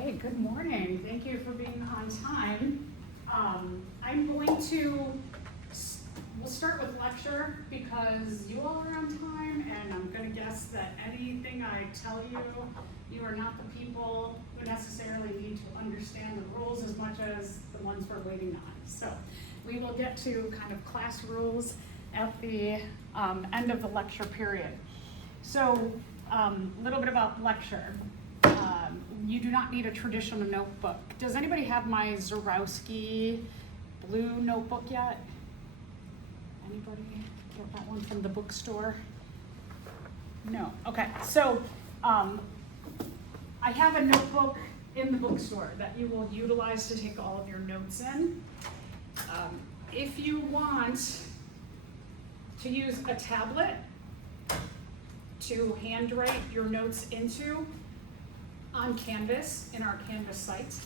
Okay, good morning. Thank you for being on time. We'll start with lecture because you all are on time, and I'm gonna guess that anything I tell you, you are not the people who necessarily need to understand the rules as much as the ones we're waiting on. So we will get to kind of class rules at the end of the lecture period. So a little bit about lecture. You do not need a traditional notebook. Does anybody have my Zarowski blue notebook yet? Anybody get that one from the bookstore? No, okay. So I have a notebook in the bookstore that you will utilize to take all of your notes in. If you want to use a tablet to handwrite your notes into on Canvas, in our Canvas site. So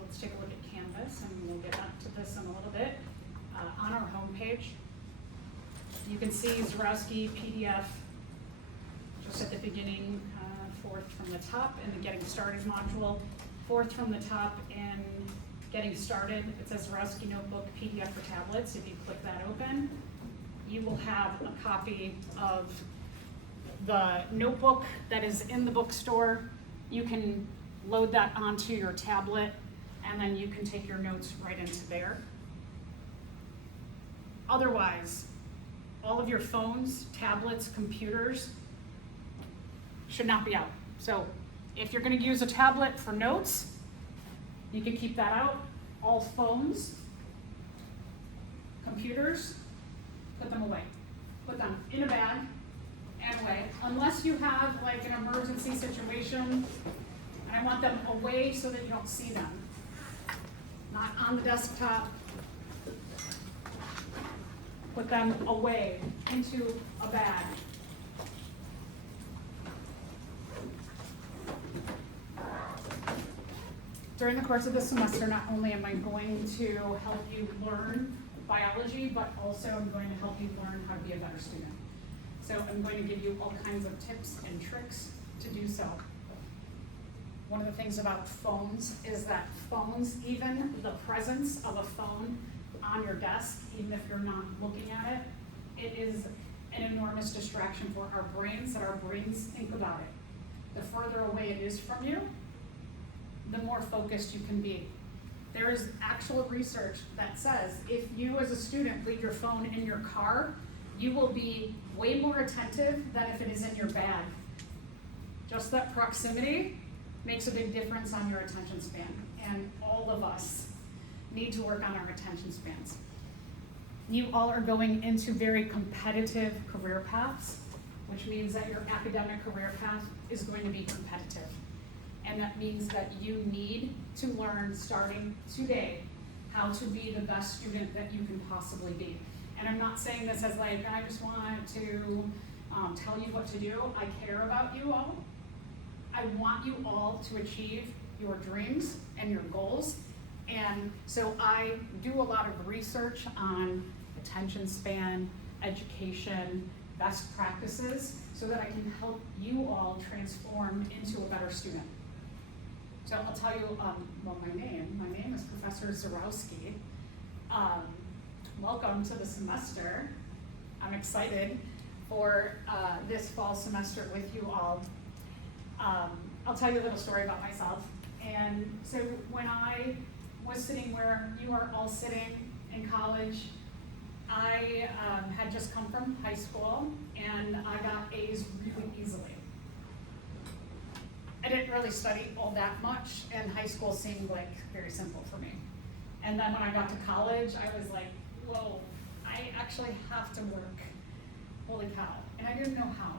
let's take a look at Canvas, and we'll get back to this in a little bit. On our homepage, you can see Zarowski PDF just at the beginning, fourth from the top in the Getting Started module. Fourth from the top in Getting Started, it says Zarowski Notebook PDF for tablets. If you click that open, you will have a copy of the notebook that is in the bookstore. You can load that onto your tablet, and then you can take your notes right into there. Otherwise, all of your phones, tablets, computers should not be out. So if you're going to use a tablet for notes, you can keep that out. All phones, computers, put them away. Put them in a bag and away, unless you have like an emergency situation, and I want them away so that you don't see them. Not on the desktop. Put them away into a bag. During the course of the semester, not only am I going to help you learn biology, but also I'm going to help you learn how to be a better student. So I'm going to give you all kinds of tips and tricks to do so. One of the things about phones is that phones, even the presence of a phone on your desk, even if you're not looking at it, it is an enormous distraction for our brains, that our brains think about it. The further away it is from you, the more focused you can be. There is actual research that says if you as a student leave your phone in your car, you will be way more attentive than if it is in your bag. Just that proximity makes a big difference on your attention span, and all of us need to work on our attention spans. You all are going into very competitive career paths, which means that your academic career path is going to be competitive. And that means that you need to learn, starting today, how to be the best student that you can possibly be. And I'm not saying this as like, I just want to tell you what to do. I care about you all. I want you all to achieve your dreams and your goals. And so I do a lot of research on attention span, education, best practices, so that I can help you all transform into a better student. So I'll tell you, my name is Professor Zarowski. Welcome to the semester. I'm excited for this fall semester with you all. I'll tell you a little story about myself. And so when I was sitting where you are all sitting in college, I had just come from high school, and I got A's really easily. I didn't really study all that much, and high school seemed like very simple for me. And then when I got to college, I was like, whoa, I actually have to work. Holy cow. And I didn't know how.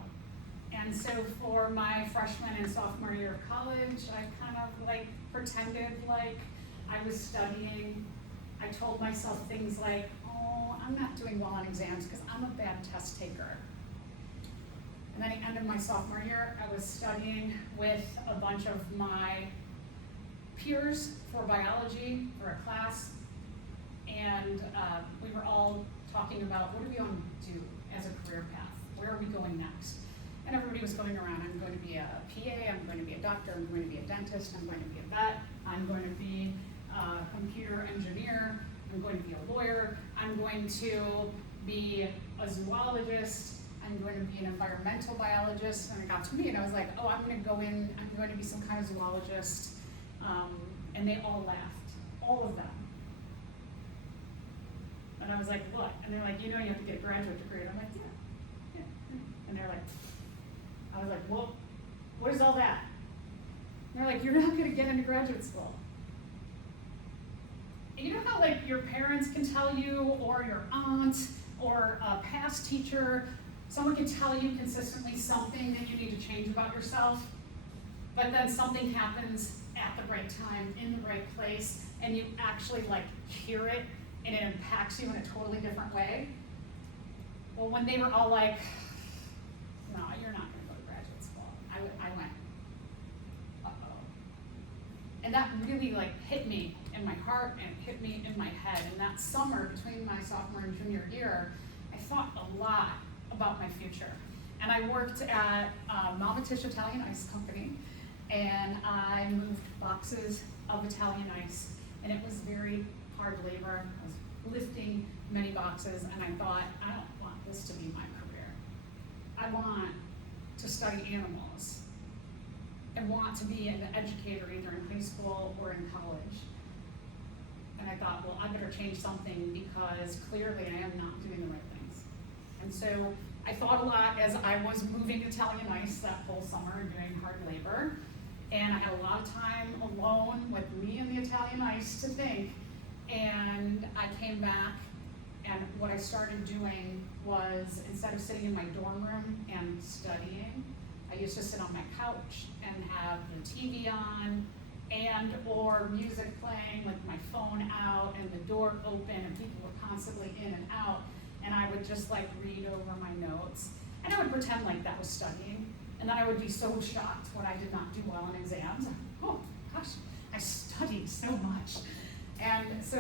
And so for my freshman and sophomore year of college, I kind of like pretended like I was studying. I told myself things like, oh, I'm not doing well on exams because I'm a bad test taker. And then at the end of my sophomore year, I was studying with a bunch of my peers for biology for a class, and we were all talking about what do we want to do as a career path? Where are we going next? And everybody was going around, I'm going to be a PA, I'm going to be a doctor, I'm going to be a dentist, I'm going to be a vet, I'm going to be a computer engineer, I'm going to be a lawyer, I'm going to be a zoologist, I'm going to be an environmental biologist. And it got to me and I was like, oh, I'm going to be some kind of zoologist. And they all laughed, all of them. And I was like, what? And they're like, you know, you have to get a graduate degree. And I'm like, yeah. And they're like, I was like, well, what is all that? And they're like, you're not going to get into graduate school. And you know how like your parents can tell you, or your aunt, or a past teacher, someone can tell you consistently something that you need to change about yourself, but then something happens at the right time, in the right place, and you actually like hear it, and it impacts you in a totally different way. Well, when they were all like, no, you're not gonna go to graduate school, I went, uh-oh. And that really like hit me in my heart and hit me in my head. And that summer between my sophomore and junior year, I thought a lot about my future. And I worked at Mama Tish Italian Ice Company, and I moved boxes of Italian ice, and it was very hard labor. I was lifting many boxes, and I thought, I don't want this to be my career. I want to study animals. I want to be an educator either in high school or in college. And I thought, well, I better change something because clearly I am not doing the right things. And so I thought a lot as I was moving Italian ice that whole summer and doing hard labor. And I had a lot of time alone with me and the Italian ice to think. And I came back, and what I started doing was, instead of sitting in my dorm room and studying, I used to sit on my couch and have the TV on and or music playing with my phone out and the door open and people were constantly in and out. And I would just like read over my notes. And I would pretend like that was studying. And then I would be so shocked when I did not do well in exams. Oh gosh, I studied so much. And so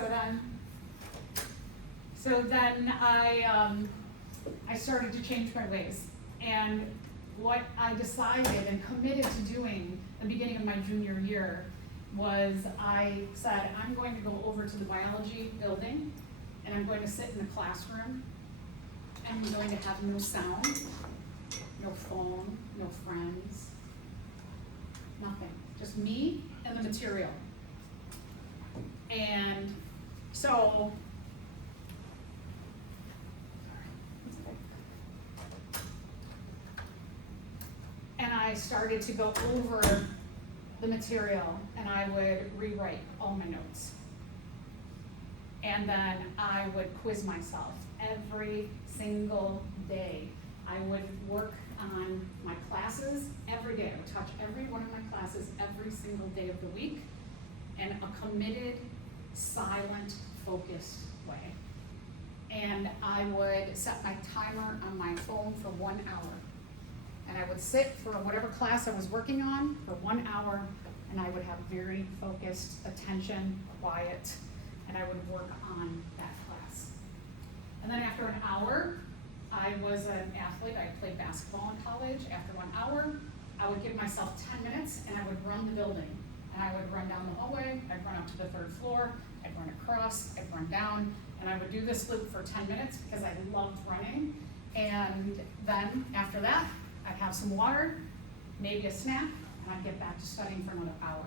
then I started to change my ways. And what I decided and committed to doing at the beginning of my junior year was I said, I'm going to go over to the biology building and I'm going to sit in the classroom and I'm going to have no sound, no phone, no friends, nothing, just me and the material. And so, and I started to go over the material and I would rewrite all my notes. And then I would quiz myself every single day. I would work on my classes every day. I would touch every one of my classes every single day of the week in a committed, silent, focused way. And I would set my timer on my phone for 1 hour. And I would sit for whatever class I was working on for 1 hour, and I would have very focused attention, quiet, and I would work on that class. And then after an hour, I was an athlete. I played basketball in college. After 1 hour, I would give myself 10 minutes and I would run the building. And I would run down the hallway, I'd run up to the 3rd floor, I'd run across, I'd run down, and I would do this loop for 10 minutes because I loved running. And then after that, I'd have some water, maybe a snack, and I'd get back to studying for another hour.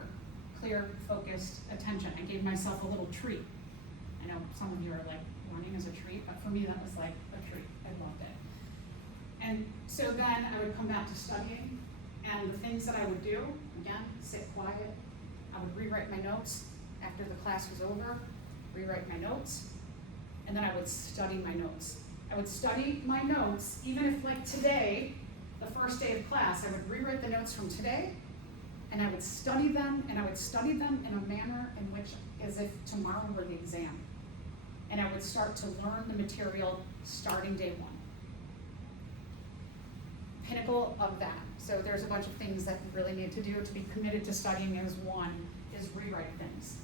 Clear, focused attention. I gave myself a little treat. I know some of you are like, running is a treat, but for me that was like a treat. I loved it. And so then I would come back to studying, and the things that I would do, again, sit quiet. I would rewrite my notes after the class was over, rewrite my notes, and then I would study my notes. I would study my notes, even if like today, the first day of class, I would rewrite the notes from today, and I would study them, and I would study them in a manner in which, as if tomorrow were the exam. And I would start to learn the material starting day one. Pinnacle of that. So there's a bunch of things that we really need to do to be committed to studying. As one is rewrite things.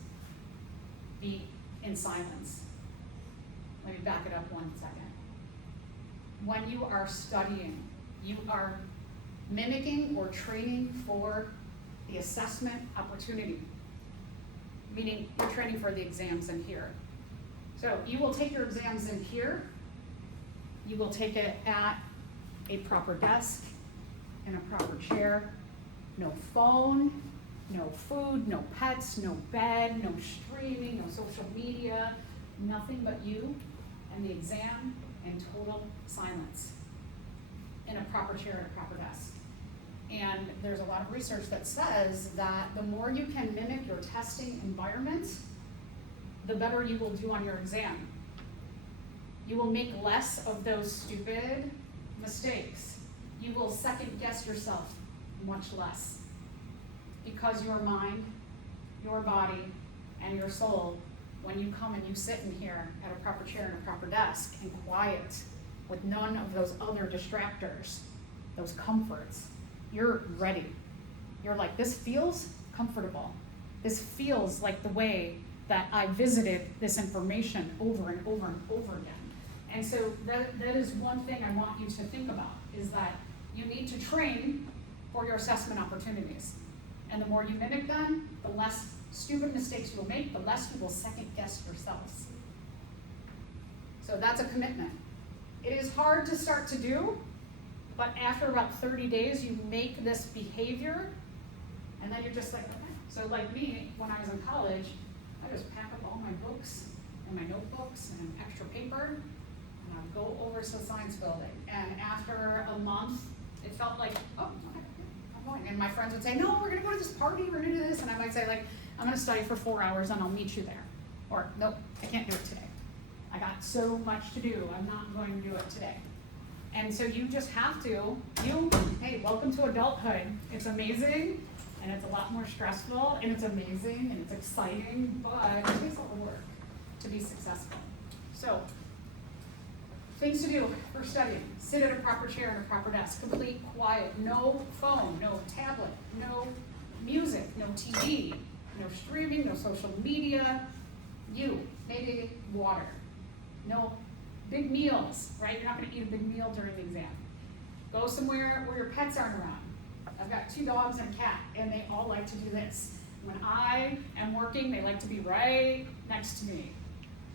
Be in silence. Let me back it up 1 second. When you are studying, you are mimicking or training for the assessment opportunity, meaning you're training for the exams in here. So you will take your exams in here, you will take it at a proper desk, in a proper chair, no phone, no food, no pets, no bed, no streaming, no social media, nothing but you and the exam in total silence, in a proper chair and a proper desk. And there's a lot of research that says that the more you can mimic your testing environment, the better you will do on your exam. You will make less of those stupid mistakes. You will second guess yourself much less, because your mind, your body, and your soul, when you come and you sit in here at a proper chair and a proper desk and quiet with none of those other distractors, those comforts, you're ready. You're like, this feels comfortable. This feels like the way that I visited this information over and over and over again. And so that is one thing I want you to think about, is that you need to train for your assessment opportunities. And the more you mimic them, the less stupid mistakes you'll make, the less you will second guess yourselves. So that's a commitment. It is hard to start to do, but after about 30 days, you make this behavior, and then you're just like, okay. So like me, when I was in college, I just pack up all my books and my notebooks and extra paper, and I'd go over to the science building. And after a month, it felt like, oh, okay, I'm going. And my friends would say, no, we're gonna go to this party, we're gonna do this. And I might say, like, I'm gonna study for 4 hours and I'll meet you there. Or, nope, I can't do it today. I got so much to do, I'm not going to do it today. And so you just have to, hey, welcome to adulthood. It's amazing, and it's a lot more stressful, and it's amazing, and it's exciting, but it takes a lot of work to be successful. So, things to do for studying. Sit at a proper chair and a proper desk, complete quiet, no phone, no tablet, no music, no TV, no streaming, no social media, maybe water, no big meals, right? You're not gonna eat a big meal during the exam. Go somewhere where your pets aren't around. I've got 2 dogs and a cat, and they all like to do this. When I am working, they like to be right next to me.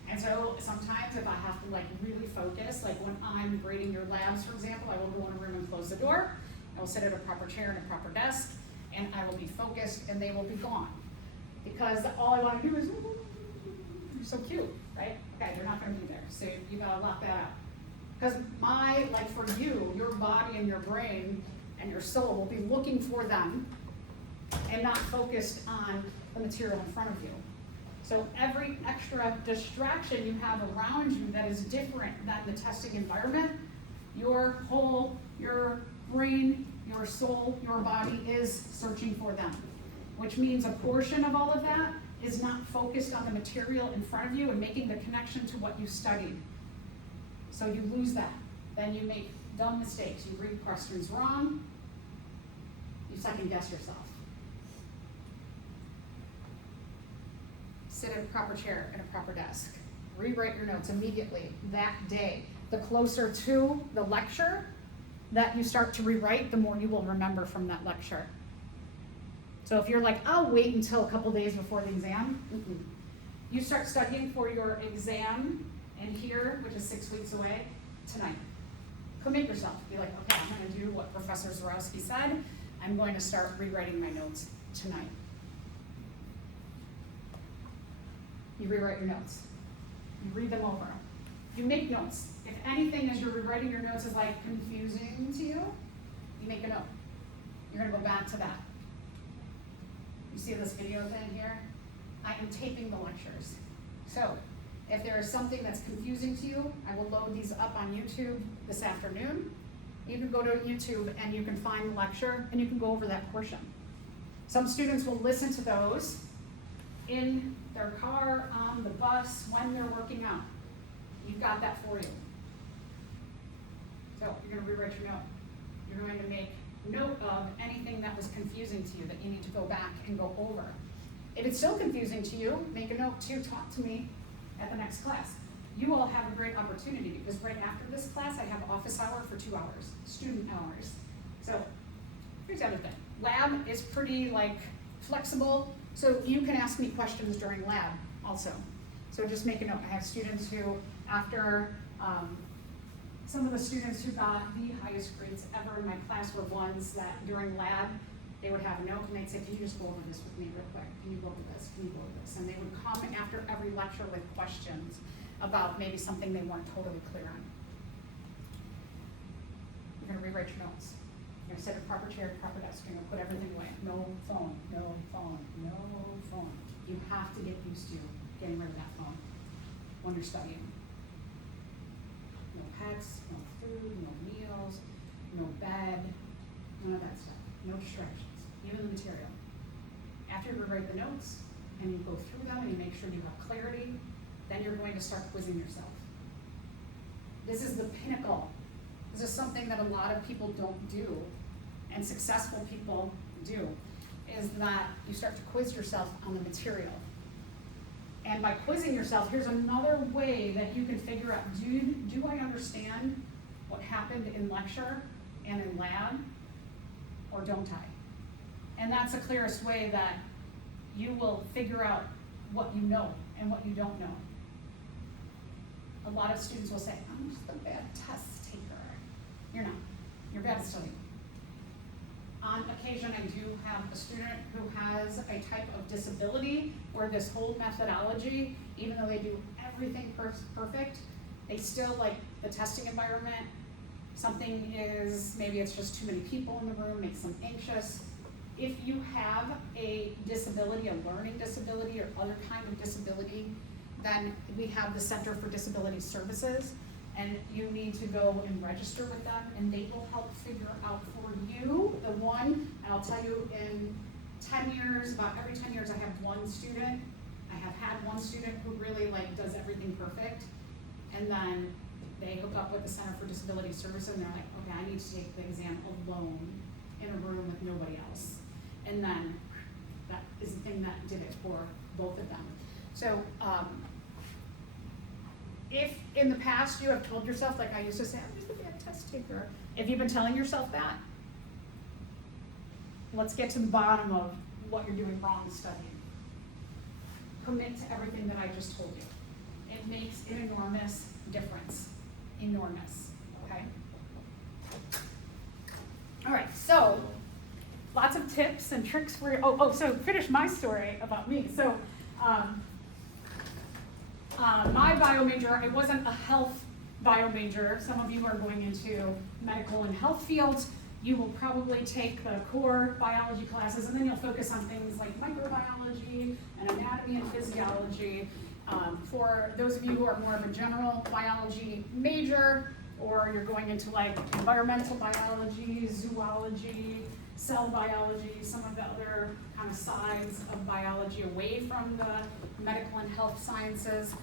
And so sometimes if I have to like really focus, like when I'm grading your labs, for example, I will go in a room and close the door. I will sit at a proper chair and a proper desk, and I will be focused, and they will be gone. Because all I wanna do is, you're so cute, right? Okay, they're not gonna be there, so you gotta lock that out. Because for you, your body and your brain and your soul will be looking for them and not focused on the material in front of you. So every extra distraction you have around you that is different than the testing environment, your brain, your soul, your body is searching for them. Which means a portion of all of that is not focused on the material in front of you and making the connection to what you studied. So you lose that. Then you make dumb mistakes. You read questions wrong. You second guess yourself. Sit at a proper chair and a proper desk. Rewrite your notes immediately that day. The closer to the lecture that you start to rewrite, the more you will remember from that lecture. So if you're like, I'll wait until a couple days before the exam, you start studying for your exam in here, which is 6 weeks away, tonight. Commit yourself. Be like, okay, I'm gonna do what Professor Zarowski said. I'm going to start rewriting my notes tonight. You rewrite your notes. You read them over. You make notes. If anything, as you're rewriting your notes is like confusing to you, you make a note. You're gonna go back to that. You see this video thing here? I am taping the lectures. So if there is something that's confusing to you, I will load these up on YouTube this afternoon. You can go to YouTube and you can find the lecture and you can go over that portion. Some students will listen to those in their car, on the bus, when they're working out. You've got that for you. So you're gonna rewrite your note. You're going to make note of anything that was confusing to you that you need to go back and go over. If it's still confusing to you, make a note too, talk to me at the next class. You all have a great opportunity because right after this class, I have office hour for 2 hours, student hours. So picked everything. Lab is pretty like flexible, so you can ask me questions during lab also. So just make a note. I have students who, after some of the students who got the highest grades ever in my class were ones that during lab, they would have a note and they'd say, can you just go over this with me real quick? Can you go over this? Can you go over this? And they would come after every lecture with questions about maybe something they weren't totally clear on. You're gonna rewrite your notes. You're gonna set a proper chair, proper desk. You're gonna put everything away. No phone, no phone, no phone. You have to get used to getting rid of that phone when you're studying. No pets, no food, no meals, no bed, none of that stuff. No distractions, even the material. After you rewrite the notes and you go through them and you make sure you have clarity, then you're going to start quizzing yourself. This is the pinnacle. This is something that a lot of people don't do, and successful people do, is that you start to quiz yourself on the material. And by quizzing yourself, here's another way that you can figure out, do I understand what happened in lecture and in lab, or don't I? And that's the clearest way that you will figure out what you know and what you don't know. A lot of students will say, I'm just a bad test taker. You're not. You're bad at studying. On occasion, I do have a student who has a type of disability where this whole methodology, even though they do everything perfect, they still like the testing environment. Something is, maybe it's just too many people in the room, makes them anxious. If you have a disability, a learning disability or other kind of disability, then we have the Center for Disability Services, and you need to go and register with them, and they will help figure out for you the one, and I'll tell you in 10 years, about every 10 years I have one student. I have had one student who really like does everything perfect, and then they hook up with the Center for Disability Services and they're like, okay, I need to take the exam alone in a room with nobody else. And then that is the thing that did it for both of them. So if in the past you have told yourself, like I used to say, I'm just a bad test taker. If you've been telling yourself that, let's get to the bottom of what you're doing wrong studying. Commit to everything that I just told you. It makes an enormous difference. Enormous, okay? All right, so lots of tips and tricks for you. So finish my story about me. So my bio major, it wasn't a health bio major. Some of you are going into medical and health fields. You will probably take the core biology classes, and then you'll focus on things like microbiology and anatomy and physiology. For those of you who are more of a general biology major, or you're going into like environmental biology, zoology, cell biology, some of the other kind of sides of biology away from the medical and health sciences,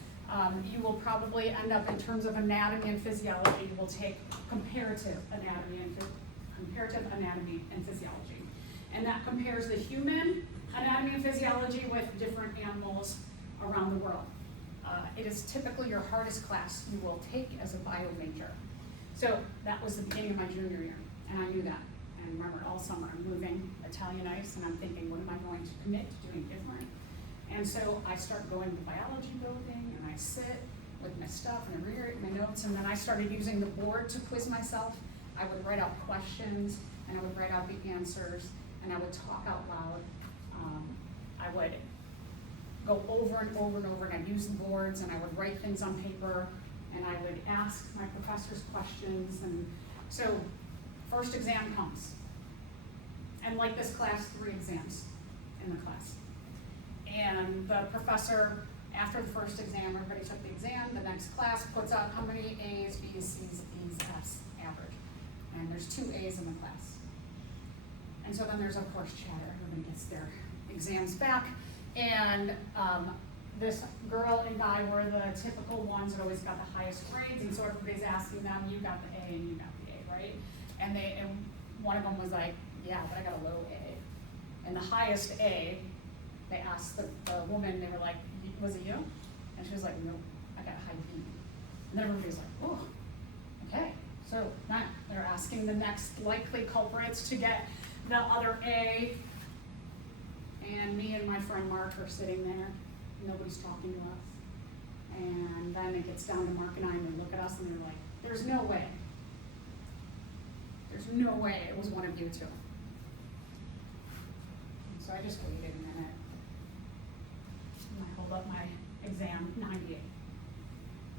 you will probably end up, in terms of anatomy and physiology, you will take comparative anatomy and physiology. And that compares the human anatomy and physiology with different animals around the world. It is typically your hardest class you will take as a bio major. So that was the beginning of my junior year, and I knew that. And remember, all summer I'm moving Italian ice, and I'm thinking, what am I going to commit to doing different? And so I start going to the biology building, and I sit with my stuff, and I rewrite my notes, and then I started using the board to quiz myself. I would write out questions, and I would write out the answers, and I would talk out loud. I would go over and over and over, and I'd use the boards, and I would write things on paper, and I would ask my professors questions. And so first exam comes, and like this class, 3 exams in the class. And the professor, after the first exam, everybody took the exam, the next class puts out how many A's, B's, C's, D's, F's average. And there's 2 A's in the class. And so then there's, of course, chatter. Everybody gets their exams back. And this girl and guy were the typical ones that always got the highest grades, and so everybody's asking them, you got the A and you got the A, right? And one of them was like, yeah, but I got a low A. And the highest A, they asked the woman, they were like, was it you? And she was like, no, I got a high B. And then everybody's like, oh, okay. So now they're asking the next likely culprits to get the other A, and me and my friend Mark are sitting there. Nobody's talking to us. And then it gets down to Mark and I, and they look at us and they're like, there's no way. There's no way it was one of you two. And so I just waited a minute. And I hold up my exam, 98.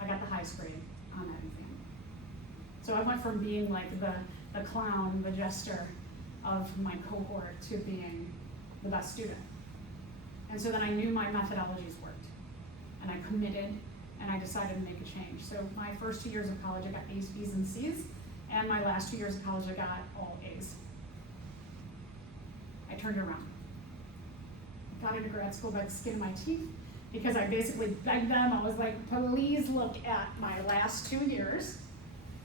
I got the highest grade on that exam. So I went from being like the clown, the jester of my cohort to being the best student. And so then I knew my methodologies worked. And I committed, and I decided to make a change. So my first 2 years of college, I got A's, B's, and C's. And my last 2 years of college, I got all A's. I turned it around. Got into grad school by the skin of my teeth because I basically begged them. I was like, please look at my last 2 years.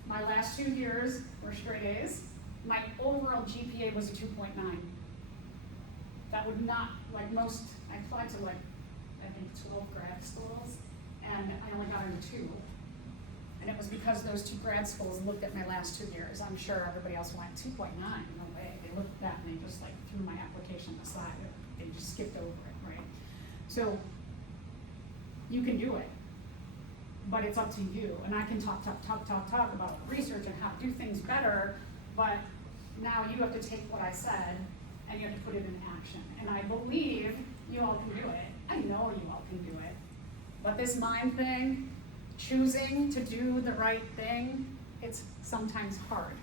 My last 2 years were straight A's. My overall GPA was a 2.9. That would not, like most, I applied to like, I think 12 grad schools, and I only got into 2. And it was because those 2 grad schools looked at my last 2 years. I'm sure everybody else went 2.9, no way. They looked at that and they just like threw my application aside. They just skipped over it, right? So you can do it, but it's up to you. And I can talk about research and how to do things better, but now you have to take what I said and you have to put it in action. And I believe you all can do it. I know you all can do it. But this mind thing, choosing to do the right thing, it's sometimes hard,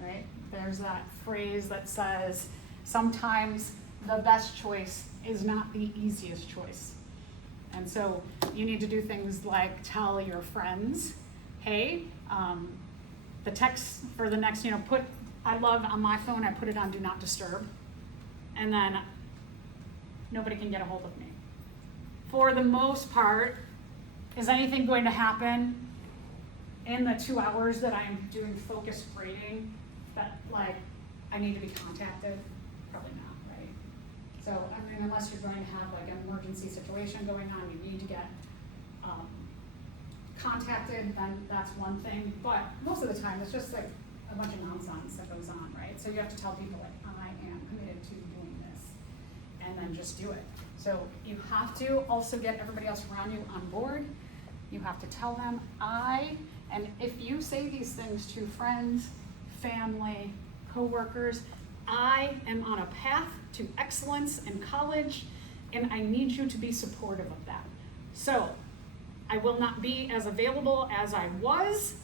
right? There's that phrase that says, sometimes the best choice is not the easiest choice. And so you need to do things like tell your friends, hey, the text for the next, I love on my phone, I put it on do not disturb, and then nobody can get a hold of me. For the most part, is anything going to happen in the 2 hours that I'm doing focused grading that like I need to be contacted? Probably not, right? So, I mean, unless you're going to have like an emergency situation going on, you need to get contacted, then that's one thing. But most of the time, it's just like a bunch of nonsense that goes on, right? So you have to tell people like, I am committed to doing this, and then just do it. So you have to also get everybody else around you on board. You have to tell them, and if you say these things to friends, family, coworkers, I am on a path to excellence in college, and I need you to be supportive of that. So I will not be as available as I was,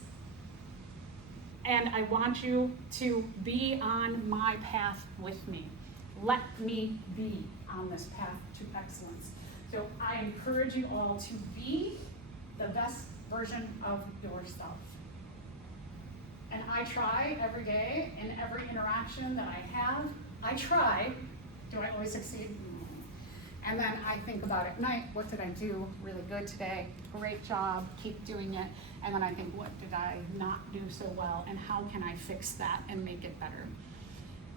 and I want you to be on my path with me. Let me be on this path to excellence. So I encourage you all to be the best version of yourself. And I try every day in every interaction that I have. I try. Do I always succeed? No. And then I think about at night, what did I do really good today? Great job, keep doing it. And then I think, what did I not do so well? And how can I fix that and make it better?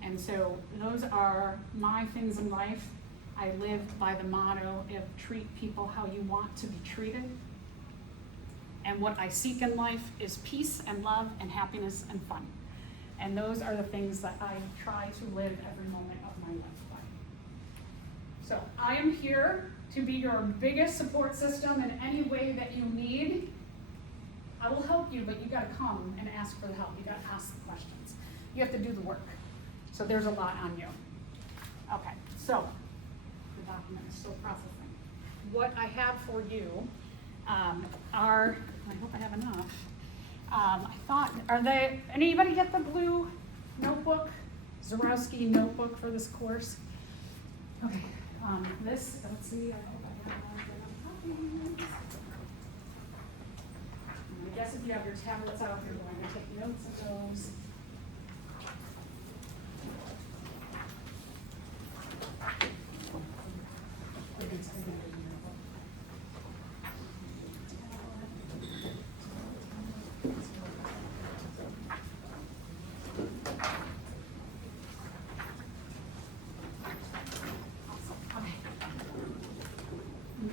And so those are my things in life. I live by the motto of treat people how you want to be treated. And what I seek in life is peace and love and happiness and fun. And those are the things that I try to live every moment of my life by. So I am here to be your biggest support system in any way that you need. I will help you, but you gotta come and ask for the help. You gotta ask the questions. You have to do the work. So there's a lot on you. Okay, so the document is still processing. What I have for you are, I hope I have enough. I thought, anybody get the blue notebook? Zorowski notebook for this course? Okay, let's see, I hope I have enough copies. I guess if you have your tablets out, you're going to take notes of those.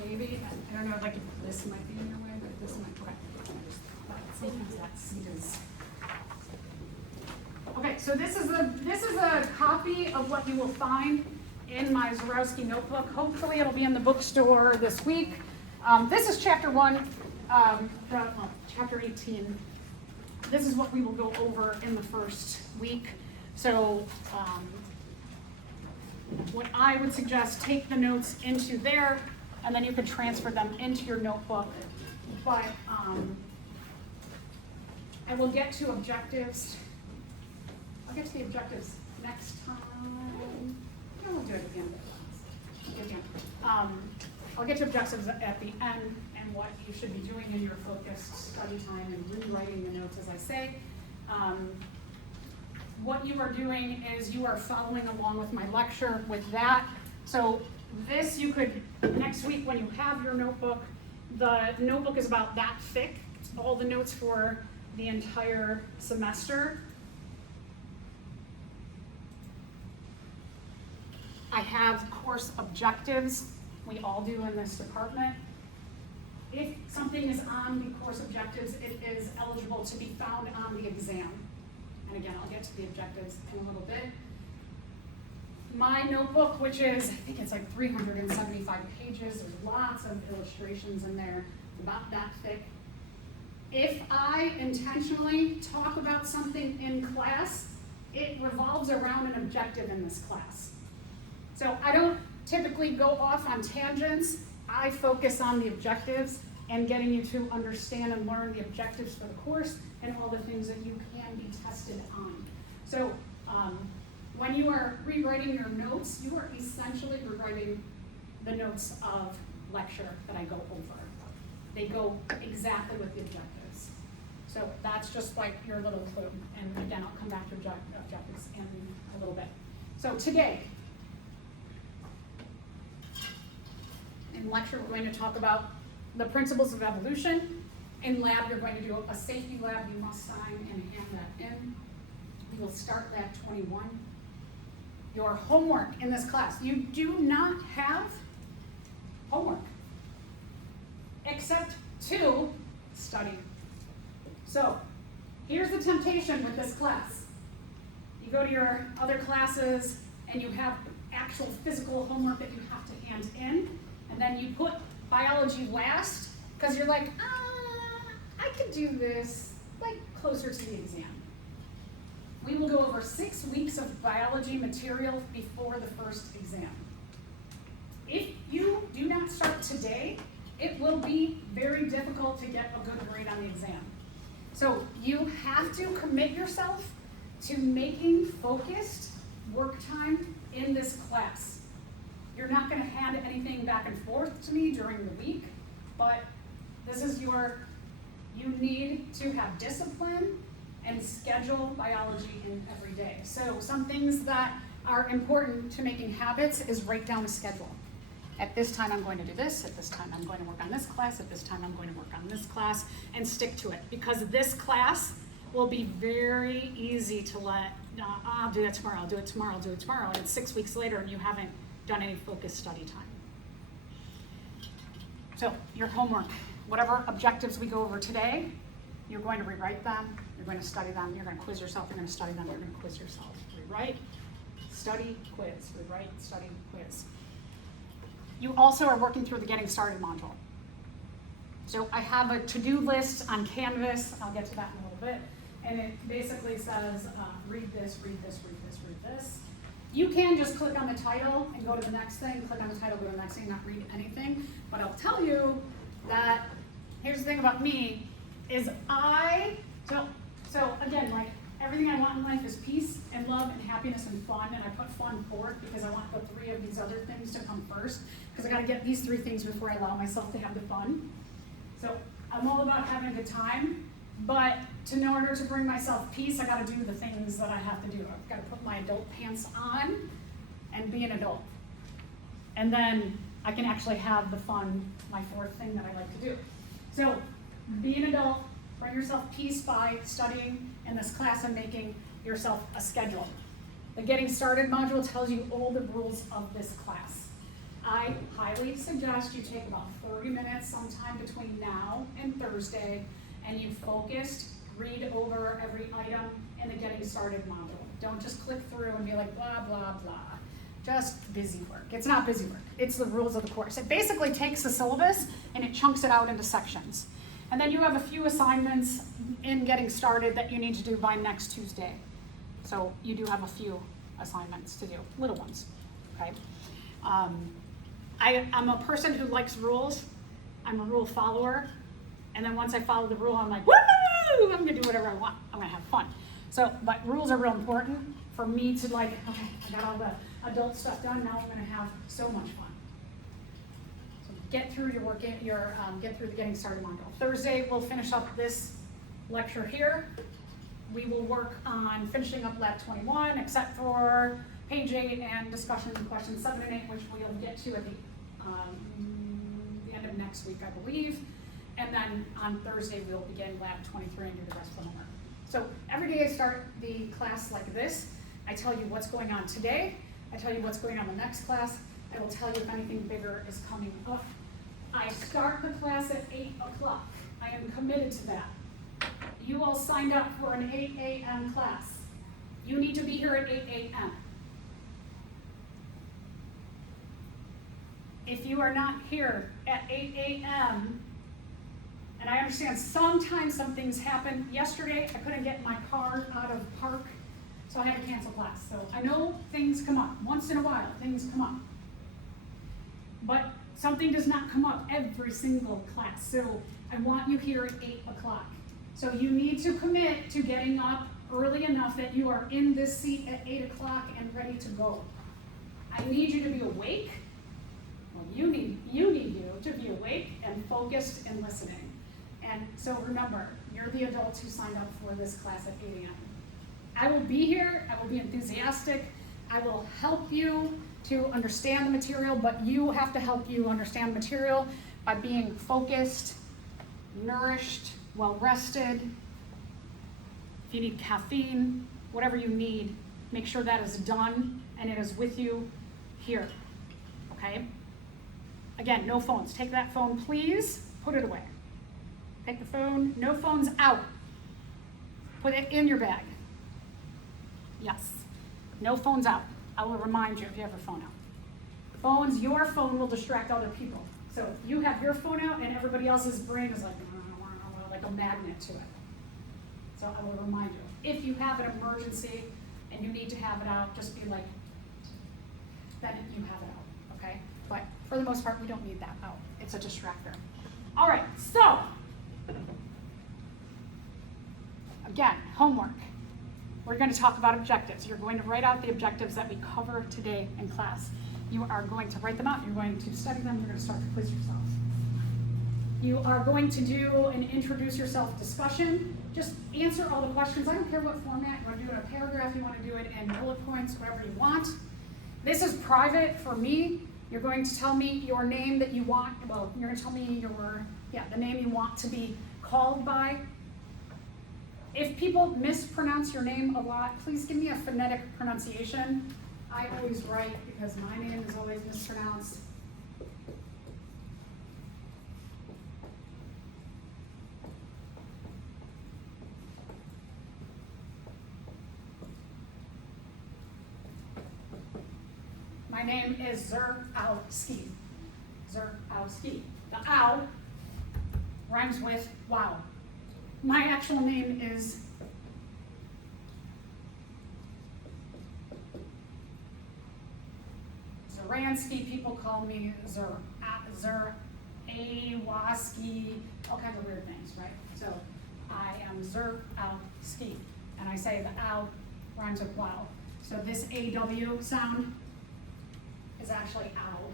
Maybe, I don't know, like this might be in your way, but this might, okay. Sometimes that seat is. Okay, so this is a copy copy of what you will find in my Zorowski notebook. Hopefully it'll be in the bookstore this week. This is chapter 1, chapter 18. This is what we will go over in the first week. So what I would suggest, take the notes into there, and then you can transfer them into your notebook. But I will get to objectives. I'll get to the objectives next time. No, we'll do it at the end of the class. I'll get to objectives at the end and what you should be doing in your focused study time and rewriting the notes as I say. What you are doing is you are following along with my lecture with that. So this you could, next week when you have your notebook, the notebook is about that thick. It's all the notes for the entire semester. I have course objectives. We all do in this department. If something is on the course objectives, it is eligible to be found on the exam. And again, I'll get to the objectives in a little bit. My notebook, which is, I think it's like 375 pages, there's lots of illustrations in there, about that thick. If I intentionally talk about something in class, it revolves around an objective in this class. So I don't typically go off on tangents. I focus on the objectives and getting you to understand and learn the objectives for the course and all the things that you can be tested on. So when you are rewriting your notes, you are essentially rewriting the notes of lecture that I go over. They go exactly with the objectives. So that's just like your little clue. And again, I'll come back to objectives in a little bit. So today, in lecture, we're going to talk about the principles of evolution. In lab, you're going to do a safety lab. You must sign and hand that in. We will start lab 21. Your homework in this class. You do not have homework except to study. So here's the temptation with this class. You go to your other classes and you have actual physical homework that you have to hand in, and then you put biology last because you're like, I could do this like closer to the exam. We will go over 6 weeks of biology material before the first exam. If you do not start today, it will be very difficult to get a good grade on the exam. So you have to commit yourself to making focused work time in this class. You're not going to hand anything back and forth to me during the week, but this is you need to have discipline and schedule biology in every day. So some things that are important to making habits is write down a schedule. At this time I'm going to do this, at this time I'm going to work on this class, at this time I'm going to work on this class, and stick to it. Because this class will be very easy to let, I'll do that tomorrow, I'll do it tomorrow, I'll do it tomorrow, and it's 6 weeks later and you haven't done any focused study time. So your homework, whatever objectives we go over today, you're going to rewrite them, you're going to study them, you're going to quiz yourself, you're going to study them, you're going to quiz yourself. Rewrite, study, quiz. Rewrite, study, quiz. You also are working through the Getting Started module. So I have a to-do list on Canvas, I'll get to that in a little bit, and it basically says read this, read this, read this, read this. You can just click on the title and go to the next thing, click on the title, go to the next thing, not read anything, but I'll tell you that, here's the thing about me, is so again, like everything I want in life is peace and love and happiness and fun, and I put fun forward because I want the 3 of these other things to come first, because I gotta get these 3 things before I allow myself to have the fun. So I'm all about having a good time, but in order to bring myself peace, I gotta do the things that I have to do. I've gotta put my adult pants on and be an adult. And then I can actually have the fun, my 4th thing that I like to do. So be an adult, bring yourself peace by studying in this class and making yourself a schedule. The Getting Started module tells you all the rules of this class. I highly suggest you take about 30 minutes sometime between now and Thursday, and you focused read over every item in the Getting Started module. Don't just click through and be like, blah, blah, blah. Just busy work. It's not busy work. It's the rules of the course. It basically takes the syllabus and it chunks it out into sections. And then you have a few assignments in getting started that you need to do by next Tuesday. So you do have a few assignments to do, little ones, okay? I'm a person who likes rules. I'm a rule follower. And then once I follow the rule, I'm like, woo! I'm gonna do whatever I want. I'm gonna have fun. So, but rules are real important for me to like, okay, I got all the adult stuff done, now I'm gonna have so much fun. So get through your work, get through the getting started module. Thursday, we'll finish up this lecture here. We will work on finishing up Lab 21, except for page 8 and discussion questions 7 and 8, which we'll get to at the end of next week, I believe. And then on Thursday, we'll begin Lab 23 and do the rest of the homework. So every day I start the class like this. I tell you what's going on today. I tell you what's going on in the next class. I will tell you if anything bigger is coming up. I start the class at 8 o'clock. I am committed to that. You all signed up for an 8 a.m. class. You need to be here at 8 a.m. If you are not here at 8 a.m., and I understand sometimes some things happen. Yesterday, I couldn't get my car out of park, so I had to cancel class. So I know things come up. Once in a while, things come up. But something does not come up every single class. So I want you here at 8 o'clock. So you need to commit to getting up early enough that you are in this seat at 8 o'clock and ready to go. I need you to be awake. Well, you need you to be awake and focused and listening. And so remember, you're the adults who signed up for this class at 8 a.m. I will be here, I will be enthusiastic, I will help you to understand the material, but you have to help you understand the material by being focused, nourished, well-rested. If you need caffeine, whatever you need, make sure that is done and it is with you here, okay? Again, no phones. Take that phone, please, put it away. Take the phone, no phones out. Put it in your bag. Yes, no phones out. I will remind you if you have your phone out. Your phone will distract other people. So you have your phone out and everybody else's brain is like a magnet to it. So I will remind you. If you have an emergency and you need to have it out, just be like, then you have it out, okay? But for the most part, we don't need that out. It's a distractor. All right, so, again, homework. We're going to talk about objectives. You're going to write out the objectives that we cover today in class. You are going to write them out. You're going to study them. You're going to start to quiz yourself. You are going to do an introduce yourself discussion. Just answer all the questions. I don't care what format. You want to do it in a paragraph. You want to do it in bullet points, whatever you want. This is private for me. You're going to tell me your name that you want. Well, you're going to tell me the name you want to be called by. If people mispronounce your name a lot, please give me a phonetic pronunciation. I always write because my name is always mispronounced. My name is Zurowski. Zurowski. The ow rhymes with wow. My actual name is Zuransky. People call me Zurawaski, all kinds of weird things, right? So I am Zurowski, and I say the ow rhymes with wow. So this AW sound is actually ow.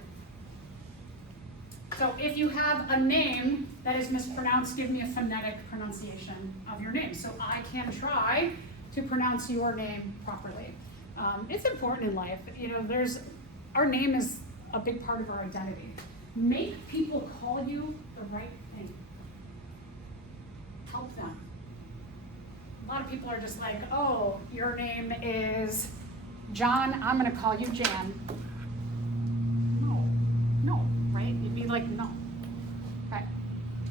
So if you have a name that is mispronounced, give me a phonetic pronunciation of your name so I can try to pronounce your name properly. It's important in life. Our name is a big part of our identity. Make people call you the right thing. Help them. A lot of people are just like, oh, your name is John, I'm gonna call you Jan. No, right? You'd be like, no. Right.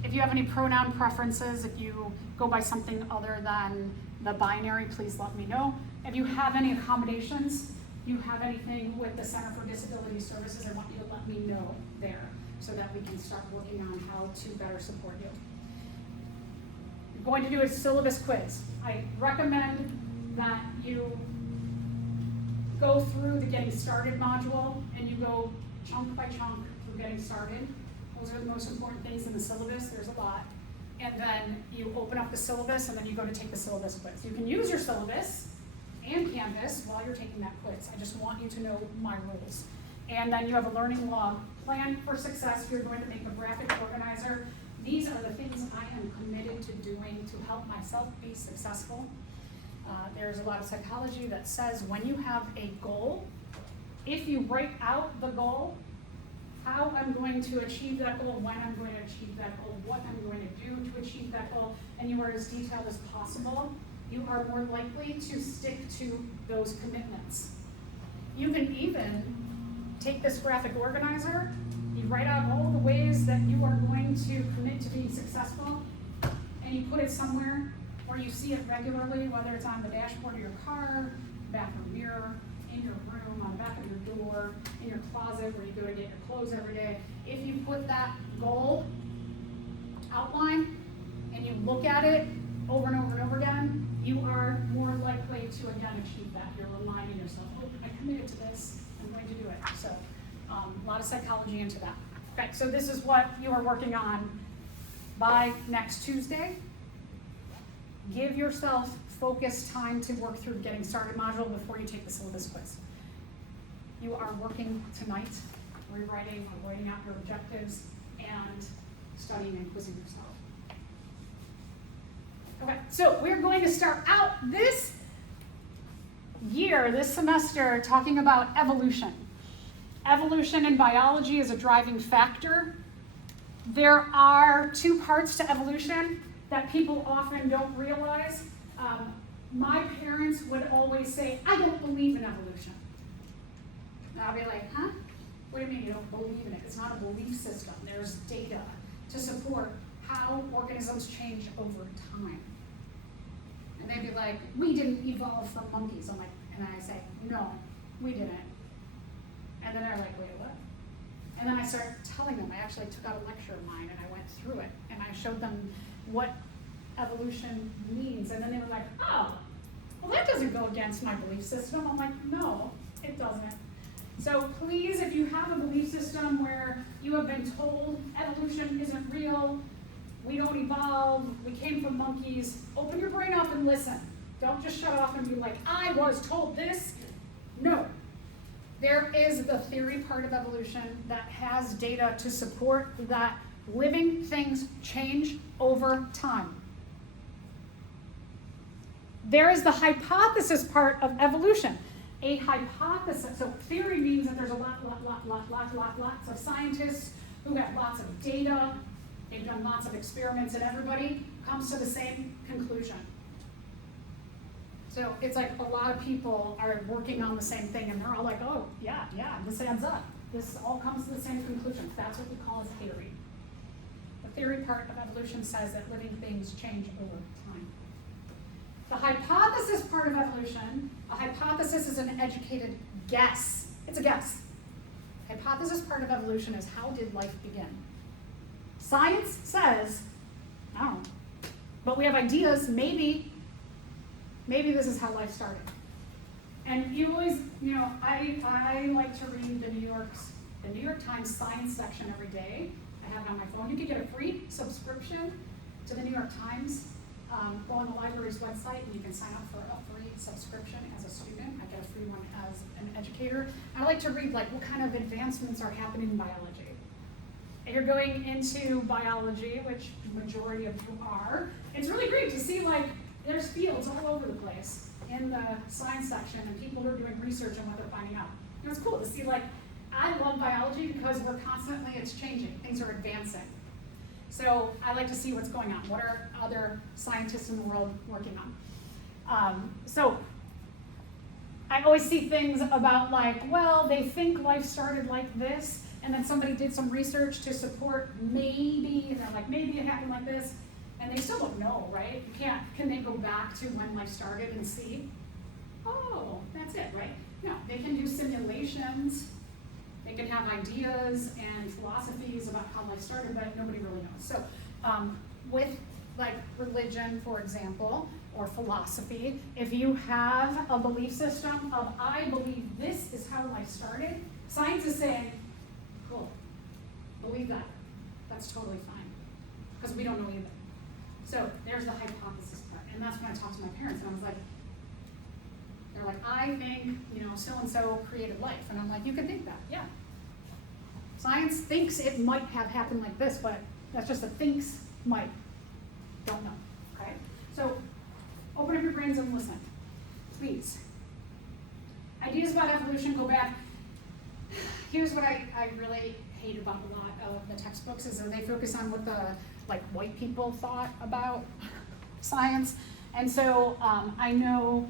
If you have any pronoun preferences, if you go by something other than the binary, please let me know. If you have any accommodations, you have anything with the Center for Disability Services, I want you to let me know there so that we can start working on how to better support you. You're going to do a syllabus quiz. I recommend that you go through the Getting Started module and you go chunk by chunk through Getting Started. Those are the most important things in the syllabus. There's a lot. And then you open up the syllabus and then you go to take the syllabus quiz. You can use your syllabus and Canvas while you're taking that quiz. I just want you to know my rules. And then you have a learning log plan for success. You're going to make a graphic organizer. These are the things I am committed to doing to help myself be successful. There's a lot of psychology that says when you have a goal, if you write out the goal, how I'm going to achieve that goal, when I'm going to achieve that goal, what I'm going to do to achieve that goal, and you are as detailed as possible, you are more likely to stick to those commitments. You can even take this graphic organizer, you write out all the ways that you are going to commit to being successful, and you put it somewhere where you see it regularly, whether it's on the dashboard of your car, bathroom mirror, in your room, on the back of your door, in your closet where you go to get your clothes every day. If you put that goal outline and you look at it over and over and over again, you are more likely to again achieve that. You're reminding yourself, oh, I committed to this, I'm going to do it. So a lot of psychology into that. Okay, so this is what you are working on by next Tuesday. Give yourself focused time to work through Getting Started module before you take the syllabus quiz. You are working tonight, rewriting or writing out your objectives and studying and quizzing yourself. Okay, so we're going to start out this year, this semester, talking about evolution. Evolution in biology is a driving factor. There are two parts to evolution that people often don't realize. My parents would always say, I don't believe in evolution. And I'll be like, huh? What do you mean you don't believe in it? It's not a belief system. There's data to support how organisms change over time. And they'd be like, we didn't evolve from monkeys. I'm like, and I say, no, we didn't. And then they're like, wait, what? And then I start telling them, I actually took out a lecture of mine and I went through it and I showed them what evolution means. And then they were like, oh, well that doesn't go against my belief system. I'm like, no, it doesn't. So please, if you have a belief system where you have been told evolution isn't real, we don't evolve, we came from monkeys, open your brain up and listen. Don't just shut off and be like, I was told this. No. There is the theory part of evolution that has data to support that living things change over time. There is the hypothesis part of evolution. A hypothesis, so theory means that there's a lots of scientists who have lots of data, they've done lots of experiments, and everybody comes to the same conclusion. So it's like a lot of people are working on the same thing and they're all like, oh, yeah, this adds up. This all comes to the same conclusion. That's what we call a theory. The theory part of evolution says that living things change over time. The hypothesis part of evolution, a hypothesis is an educated guess. It's a guess. Hypothesis part of evolution is how did life begin? Science says, I don't know, but we have ideas, maybe this is how life started. And you always, I like to read the New York Times science section every day. I have it on my phone. You can get a free subscription to the New York Times. Go on the library's website and you can sign up for a free subscription as a student. I get a free one as an educator. I like to read what kind of advancements are happening in biology. If you're going into biology, which the majority of you are, it's really great to see there's fields all over the place in the science section and people who are doing research on what they're finding out. It's cool to see I love biology because it's changing, things are advancing. So I like to see what's going on. What are other scientists in the world working on? So I always see things about they think life started like this, and then somebody did some research to support maybe it happened like this. and they still don't know, right? Can they go back to when life started and see, oh, that's it, right? No, they can do simulations, they can have ideas and philosophies about how life started, but nobody really knows. So with like religion, for example, or philosophy, if you have a belief system of, I believe this is how life started, science is saying, cool, believe that. That's totally fine, because we don't know either. So there's the hypothesis part, and that's when I talked to my parents, and I was like, they're like, I think, so-and-so created life, and I'm like, you can think that, yeah. Science thinks it might have happened like this, but that's just a thinks might, don't know, okay? So open up your brains and listen, please. Ideas about evolution go back. Here's what I really hate about a lot of the textbooks is that they focus on what the white people thought about science. And so I know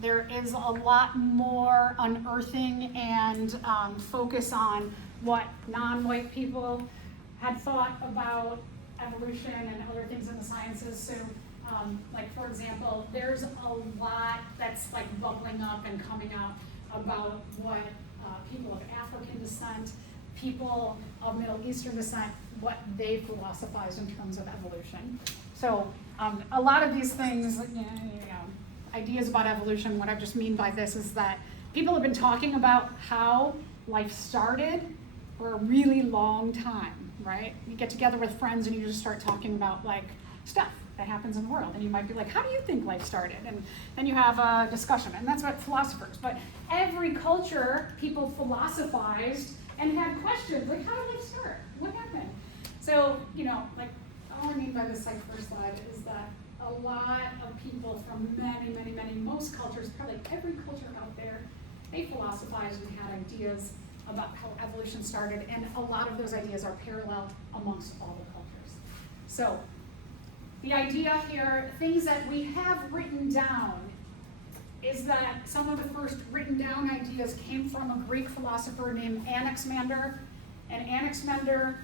there is a lot more unearthing and focus on what non-white people had thought about evolution and other things in the sciences. So for example, there's a lot that's bubbling up and coming out about what people of African descent, people of Middle Eastern descent, what they philosophized in terms of evolution. So a lot of these things, ideas about evolution, what I just mean by this is that people have been talking about how life started for a really long time, right? You get together with friends and you just start talking about stuff that happens in the world, and you might be like, how do you think life started? And then you have a discussion, and that's what philosophers, but every culture, people philosophized and had questions, how did life start? What happened? So, all I mean by this first slide is that a lot of people from many, most cultures, probably every culture out there, they philosophized and had ideas about how evolution started, and a lot of those ideas are parallel amongst all the cultures. So, the idea here, things that we have written down, is that some of the first written down ideas came from a Greek philosopher named Anaximander. And Anaximander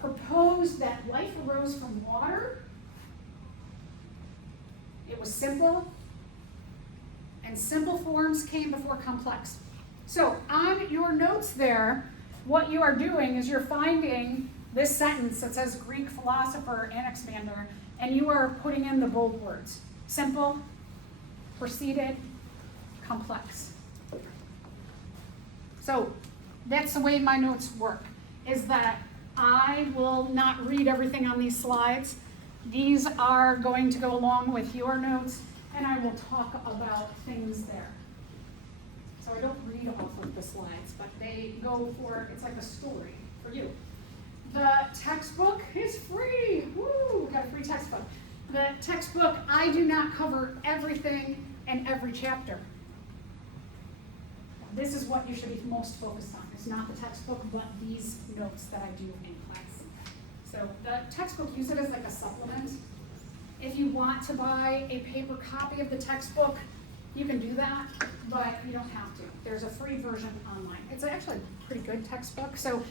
proposed that life arose from water. It was simple, and simple forms came before complex. So on your notes there, what you are doing is you're finding this sentence that says Greek philosopher Anaximander, and you are putting in the bold words. Simple, preceded, complex. So that's the way my notes work, is that I will not read everything on these slides. These are going to go along with your notes, and I will talk about things there. So I don't read off of the slides, but they go for, it's like a story for you. The textbook is free. Woo, got a free textbook. The textbook, I do not cover everything in every chapter. This is what you should be most focused on. It's not the textbook, but these notes that I do in class. So the textbook, use it as a supplement. If you want to buy a paper copy of the textbook, you can do that, but you don't have to. There's a free version online. It's actually a pretty good textbook, so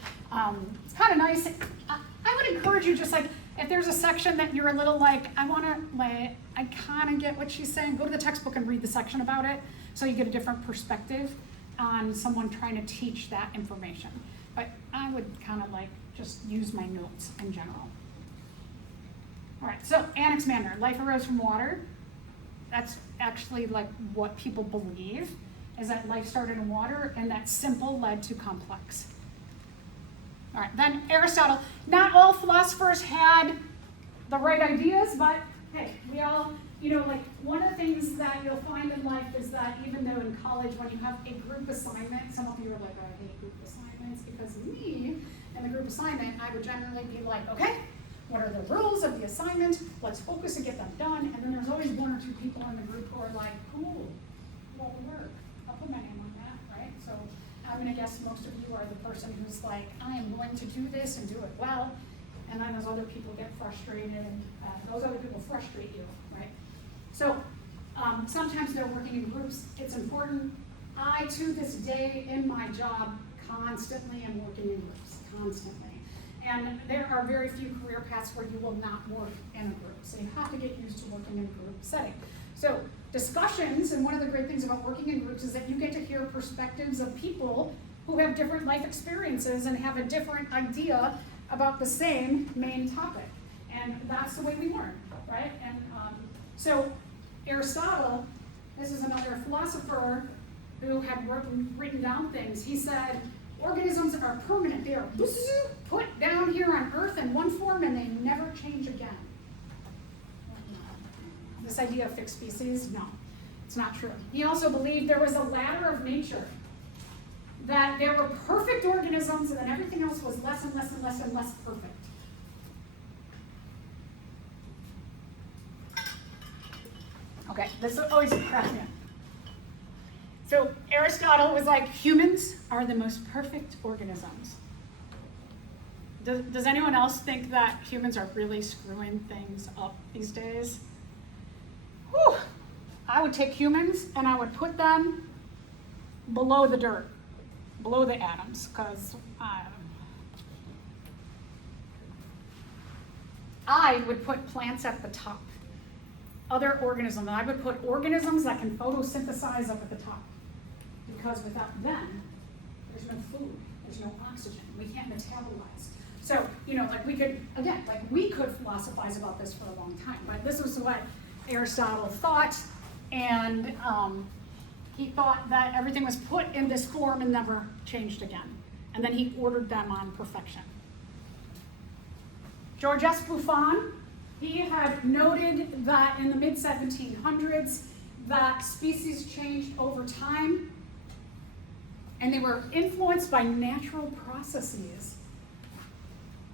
it's kind of nice. I would encourage you, just if there's a section that you're a little I kind of get what she's saying, go to the textbook and read the section about it, so you get a different perspective on someone trying to teach that information. But I would kind of just use my notes in general. All right, so Anaximander, life arose from water. That's actually what people believe, is that life started in water and that simple led to complex. All right, then Aristotle. Not all philosophers had the right ideas, but hey, we all, one of the things that you'll find in life is that even though in college when you have a group assignment, some of you are like, I hate group assignments, because me, in the group assignment, I would generally be like, okay, what are the rules of the assignment? Let's focus and get them done. And then there's always one or two people in the group who are like, cool, well, work. I'll put my name on that, right? So I'm going to guess most of you are the person who's like, I am going to do this and do it well. And then those other people get frustrated, and those other people frustrate you, right? So sometimes they're working in groups. It's important. I, to this day, in my job, constantly am working in groups, constantly. And there are very few career paths where you will not work in a group. So you have to get used to working in a group setting. So discussions, and one of the great things about working in groups is that you get to hear perspectives of people who have different life experiences and have a different idea about the same main topic. And that's the way we learn, right? And so Aristotle, this is another philosopher who had written down things. He said, organisms are permanent. They are put down here on Earth in one form and they never change again. This idea of fixed species, no, it's not true. He also believed there was a ladder of nature, that there were perfect organisms and then everything else was less and less and less and less perfect. Okay, this always cracks me up. So Aristotle was like, humans are the most perfect organisms. Does anyone else think that humans are really screwing things up these days? Whew. I would take humans and I would put them below the dirt, below the atoms, because I would put plants at the top. Other organisms, I would put organisms that can photosynthesize up at the top. Because without them, there's no food, there's no oxygen, we can't metabolize. So, like we could philosophize about this for a long time, but this was what Aristotle thought, and he thought that everything was put in this form and never changed again. And then he ordered them on perfection. George S. Buffon, he had noted that in the mid-1700s that species changed over time and they were influenced by natural processes.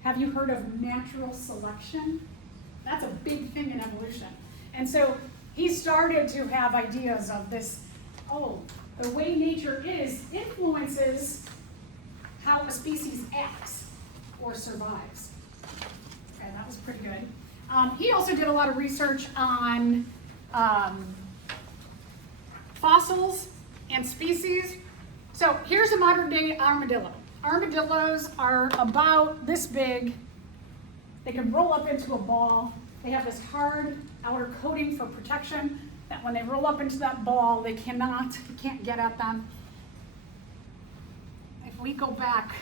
Have you heard of natural selection? That's a big thing in evolution. And so he started to have ideas of this, the way nature is influences how a species acts or survives. Okay, that was pretty good. He also did a lot of research on fossils and species. So here's a modern day armadillo. Armadillos are about this big. They can roll up into a ball. They have this hard outer coating for protection that when they roll up into that ball, you can't get at them. If we go back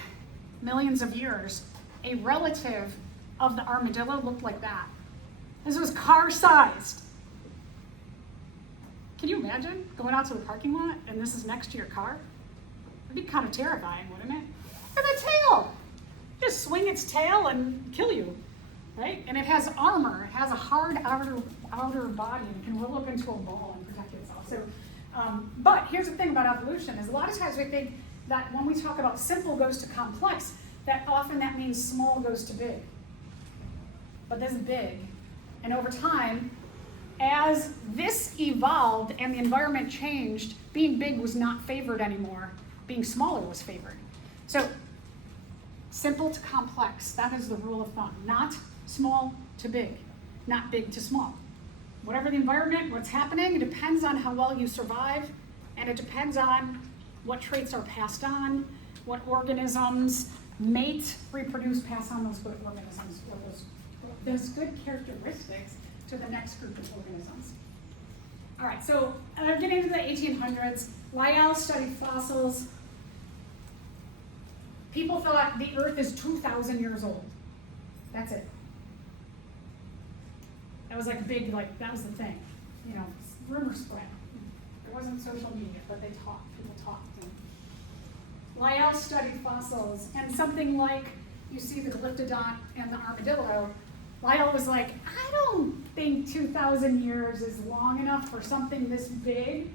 millions of years, a relative of the armadillo looked like that. This was car-sized. Can you imagine going out to the parking lot and this is next to your car? It'd be kind of terrifying, wouldn't it? And the tail! Just swing its tail and kill you, right? And it has armor. It has a hard outer body and can roll up into a ball and protect itself. So, but here's the thing about evolution is a lot of times we think that when we talk about simple goes to complex, that often that means small goes to big. But this is big. And over time, as this evolved and the environment changed, being big was not favored anymore. Being smaller was favored. So simple to complex, that is the rule of thumb. Not small to big, not big to small. Whatever the environment, what's happening, it depends on how well you survive, and it depends on what traits are passed on, what organisms mate, reproduce, pass on those good organisms, or those good characteristics to the next group of organisms. All right, so getting into the 1800s, Lyell studied fossils. People thought the Earth is 2,000 years old. That's it. That was like big, that was the thing. Rumor spread. There wasn't social media, but people talked. Lyell studied fossils, and something like, you see the glyptodont and the armadillo, Lyell was like, I don't think 2,000 years is long enough for something this big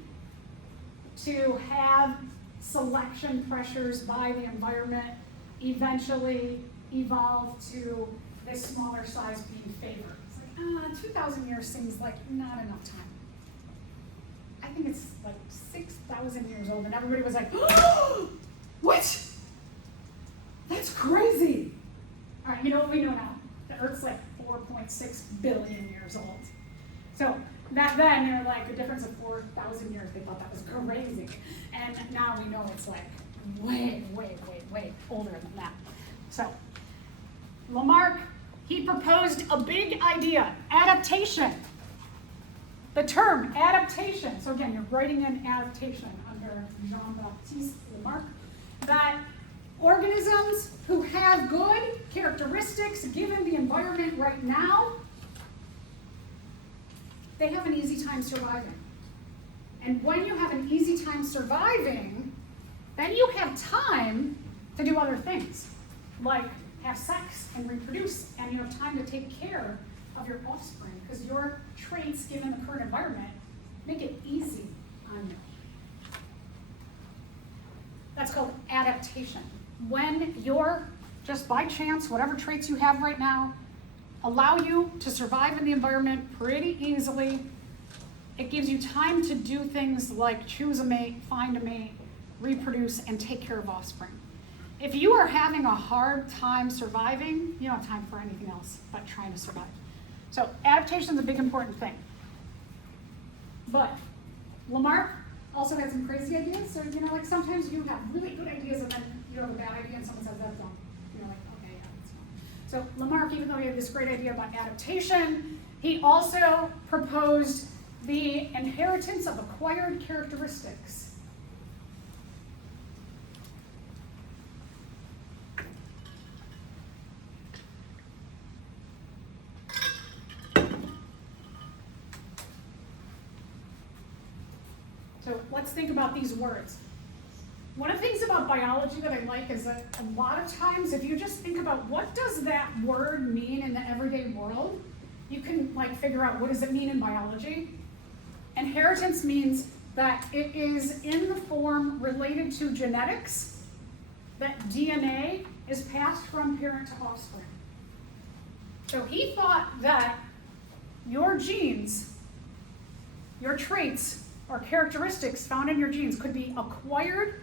to have selection pressures by the environment eventually evolve to this smaller size being favored. It's like, 2,000 years seems like not enough time. I think it's like 6,000 years old, and everybody was like, oh, what? That's crazy. All right, you know what we know now? The Earth's like 4.6 billion years old. So back then, they were like a difference of 4,000 years. They thought that was crazy. And now we know it's like way, way, way, way older than that. So Lamarck, he proposed a big idea, adaptation. The term adaptation, so again, you're writing in adaptation under Jean-Baptiste Lamarck, that organisms who have good characteristics given the environment right now, they have an easy time surviving. And when you have an easy time surviving, then you have time to do other things, like have sex and reproduce, and you have time to take care of your offspring, because your traits, given the current environment, make it easy on you. That's called adaptation. When you're, just by chance, whatever traits you have right now, allow you to survive in the environment pretty easily. It gives you time to do things like choose a mate, find a mate, reproduce, and take care of offspring. If you are having a hard time surviving, you don't have time for anything else but trying to survive. So adaptation is a big important thing. But Lamarck also had some crazy ideas. So, like sometimes you have really good ideas and then you have a bad idea and someone says that's dumb. You're like, okay, yeah, that's fine. So Lamarck, even though he had this great idea about adaptation, he also proposed the inheritance of acquired characteristics. So let's think about these words. One of the things about biology that I like is that a lot of times if you just think about what does that word mean in the everyday world, you can figure out what does it mean in biology. Inheritance means that it is in the form related to genetics, that DNA is passed from parent to offspring. So he thought that your genes, your traits, or characteristics found in your genes could be acquired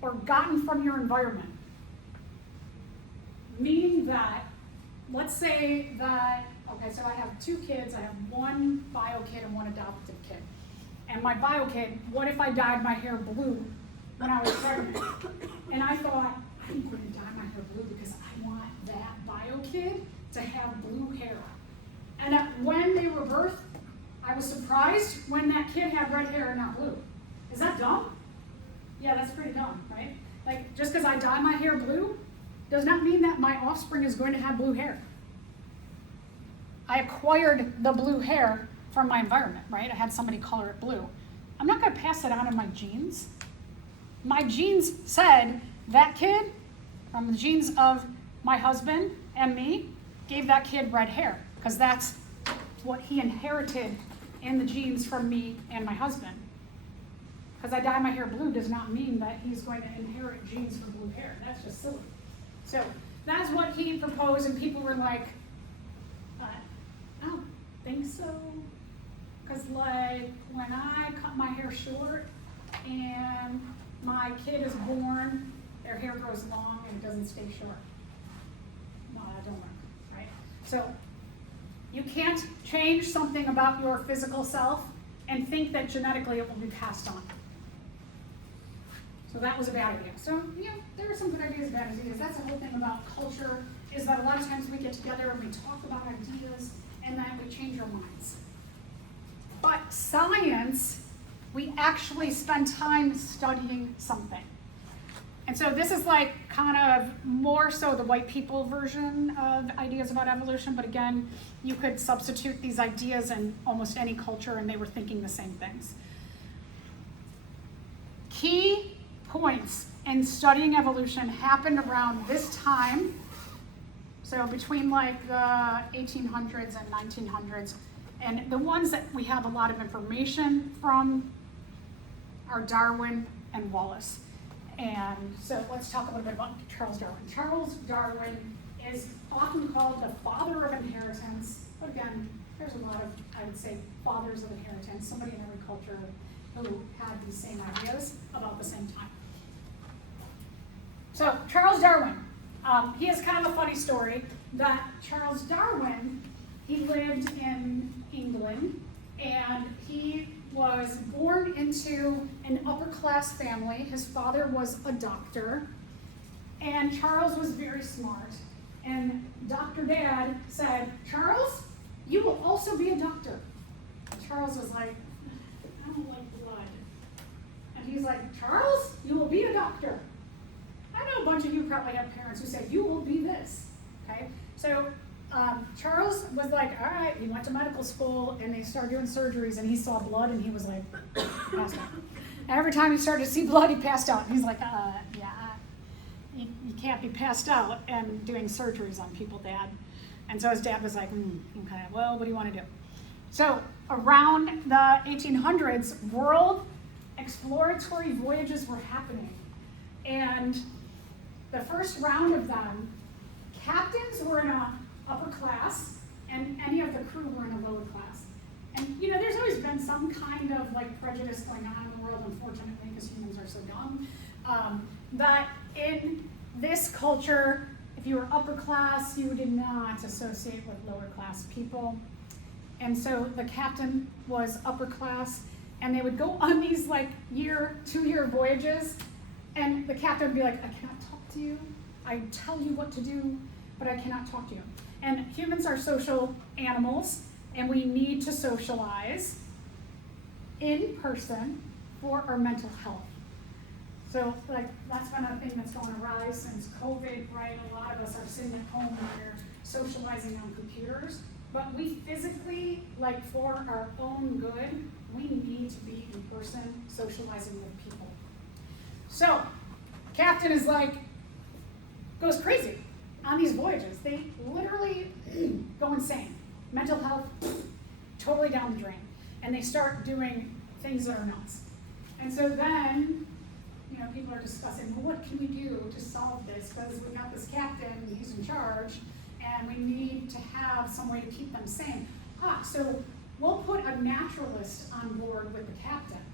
or gotten from your environment. Meaning that, let's say that, okay, so I have two kids, I have one bio kid and one adoptive kid. And my bio kid, what if I dyed my hair blue when I was pregnant? And I thought, I'm going to dye my hair blue because I want that bio kid to have blue hair. And when they were birthed, I was surprised when that kid had red hair and not blue. Is that dumb? Yeah, that's pretty dumb, right? Just because I dye my hair blue does not mean that my offspring is going to have blue hair. I acquired the blue hair from my environment, right? I had somebody color it blue. I'm not going to pass it on in my genes. My genes said that kid, from the genes of my husband and me, gave that kid red hair, because that's what he inherited in the genes from me and my husband. Because I dye my hair blue does not mean that he's going to inherit genes for blue hair. That's just silly. So that's what he proposed, and people were like, I don't think so. Because when I cut my hair short and my kid is born, their hair grows long and it doesn't stay short. No, that don't work, right? So you can't change something about your physical self and think that genetically it will be passed on. So that was a bad idea. So, there are some good ideas and bad ideas. That's the whole thing about culture, is that a lot of times we get together and we talk about ideas and then we change our minds. But science, we actually spend time studying something. And so this is kind of more so the white people version of ideas about evolution, but again, you could substitute these ideas in almost any culture and they were thinking the same things. Key points in studying evolution happened around this time, so between the 1800s and 1900s, and the ones that we have a lot of information from are Darwin and Wallace. And so let's talk a little bit about Charles Darwin. Charles Darwin is often called the father of inheritance, but again, there's a lot of, I would say, fathers of inheritance, somebody in every culture who had these same ideas about the same time. So Charles Darwin, he has kind of a funny story that Charles Darwin, he lived in England and he was born into an upper class family. His father was a doctor and Charles was very smart. And Dr. Dad said, Charles, you will also be a doctor. And Charles was like, I don't like blood. And he's like, Charles, you will be a doctor. I know a bunch of you probably have parents who say, you will be this, okay? So Charles was like, all right, he went to medical school and they started doing surgeries and he saw blood and he was like, passed out. And every time he started to see blood, he passed out. And he's like, yeah, you can't be passed out and doing surgeries on people, Dad. And so his dad was like, okay, well, what do you want to do? So around the 1800s, world exploratory voyages were happening. And the first round of them, captains were in a upper class, and any of the crew were in a lower class. And you know, there's always been some kind of like prejudice going on in the world, unfortunately, because humans are so dumb. But in this culture, if you were upper class, you did not associate with lower class people. And so the captain was upper class, and they would go on these like 2-year voyages, and the captain would be like, I cannot talk to you. I tell you what to do, but I cannot talk to you. And humans are social animals, and we need to socialize in person for our mental health. So like that's been a thing that's going to rise since COVID, right? A lot of us are sitting at home and we're socializing on computers, but we physically, like for our own good, we need to be in person socializing with people. So captain is like, goes crazy on these voyages. They literally go insane. Mental health, totally down the drain. And they start doing things that are nuts. And so then, you know, people are discussing, well, what can we do to solve this? Because we've got this captain, he's in charge, and we need to have some way to keep them sane. So we'll put a naturalist on board with the captain.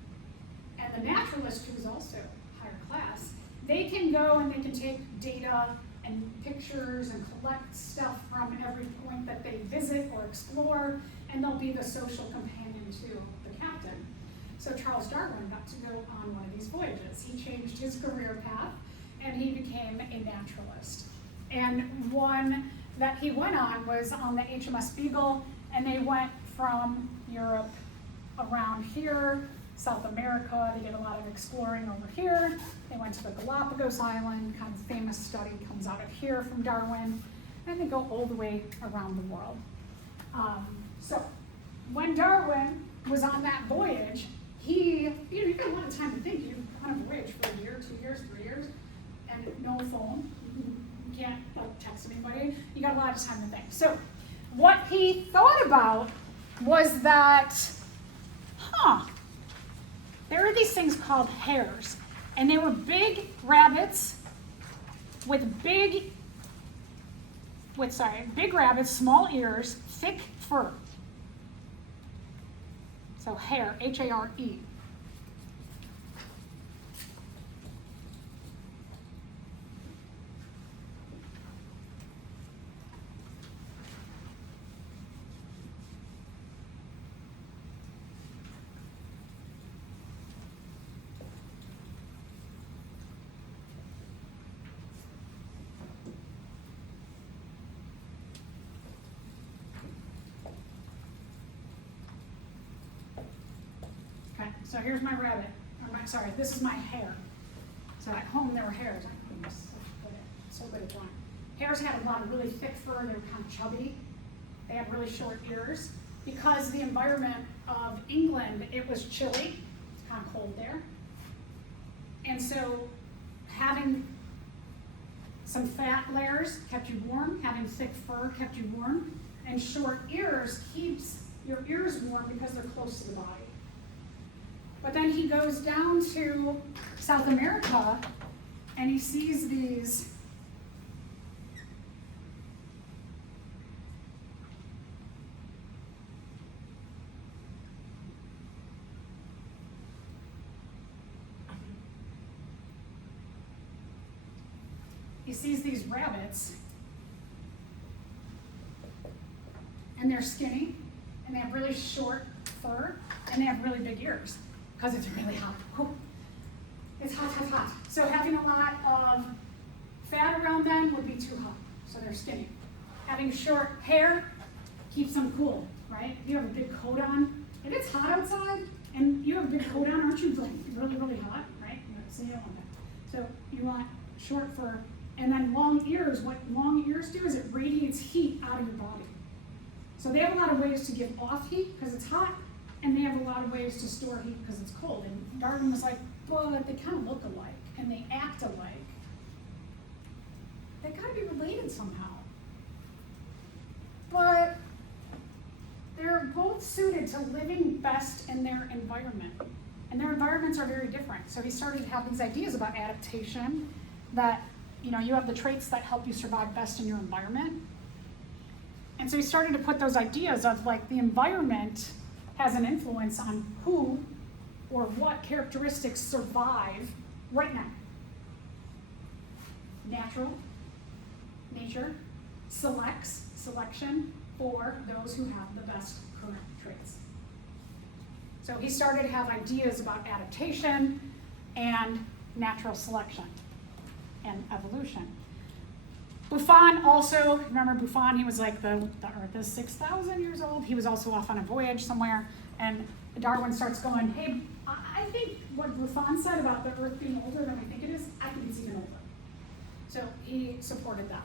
And the naturalist, who's also higher class, they can go and they can take data and pictures and collect stuff from every point that they visit or explore, and they'll be the social companion to the captain. So Charles Darwin got to go on one of these voyages. He changed his career path, and he became a naturalist. And one that he went on was on the HMS Beagle, and they went from Europe around here, South America. They did a lot of exploring over here. They went to the Galapagos Island, kind of famous study comes out of here from Darwin, and they go all the way around the world. So when Darwin was on that voyage, you got a lot of time to think. You on a voyage for a year, 2 years, 3 years, and no phone. You can't text anybody. You got a lot of time to think. So what he thought about was that, there are these things called hares, and they were big rabbits big rabbits, small ears, thick fur. So hare, H-A-R-E. So here's my rabbit, this is my hare. So at home there were hares. I'm so good at drawing. Hares had a lot of really thick fur, they were kind of chubby. They had really short ears. Because the environment of England, it was chilly, it's kind of cold there. And so having some fat layers kept you warm, having thick fur kept you warm, and short ears keeps your ears warm because they're close to the body. But then he goes down to South America and he sees these rabbits, and they're skinny and they have really short fur and they have really big ears. Because it's really hot. It's hot, hot, hot. So having a lot of fat around them would be too hot. so they're skinny. Having short hair keeps them cool, right? If you have a big coat on, if it's hot outside and you have a big coat on, aren't you like really, really hot, right? So you don't want that. So you want short fur. And then long ears, what long ears do is it radiates heat out of your body. So they have a lot of ways to give off heat because it's hot, and they have a lot of ways to store heat because it's cold. And Darwin was like, but they kind of look alike and they act alike. They gotta be related somehow. But they're both suited to living best in their environment. And their environments are very different. So he started to have these ideas about adaptation, that you have the traits that help you survive best in your environment. And so he started to put those ideas of like the environment has an influence on who or what characteristics survive right now. Nature selection for those who have the best current traits. So he started to have ideas about adaptation and natural selection and evolution. Buffon also, remember Buffon, he was like the Earth is 6,000 years old. He was also off on a voyage somewhere, and Darwin starts going, hey, I think what Buffon said about the Earth being older than we think it is, I think it's even older. So he supported that.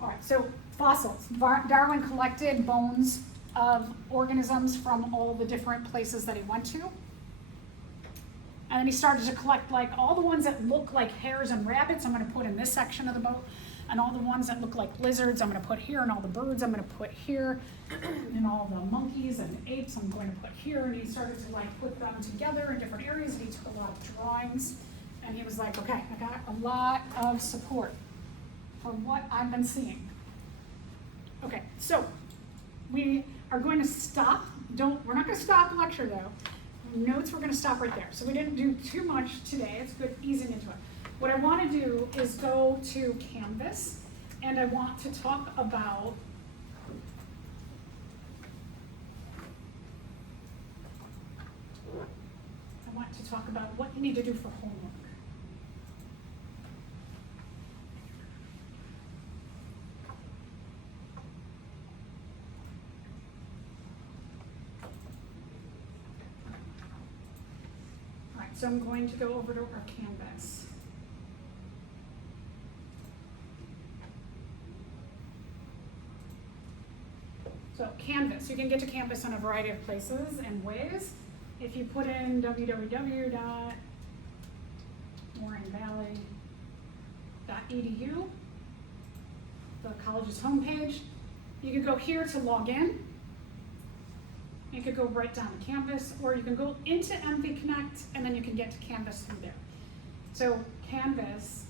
All right, so fossils. Darwin collected bones of organisms from all the different places that he went to. And then he started to collect like all the ones that look like hares and rabbits, I'm gonna put in this section of the boat, and all the ones that look like lizards, I'm gonna put here, and all the birds, I'm gonna put here, and all the monkeys and apes, I'm going to put here. And he started to like put them together in different areas, and he took a lot of drawings, and he was like, okay, I got a lot of support for what I've been seeing. Okay, so we are going to stop. We're not gonna stop the lecture though. Notes, we're gonna stop right there. So we didn't do too much today. It's good easing into it. What I wanna do is go to Canvas, and I want to talk about what you need to do for homework. So I'm going to go over to our Canvas. So Canvas, you can get to Canvas in a variety of places and ways. If you put in www.morainvalley.edu, the college's homepage, you can go here to log in. You could go right down to Canvas, or you can go into MV Connect, and then you can get to Canvas through there. So Canvas,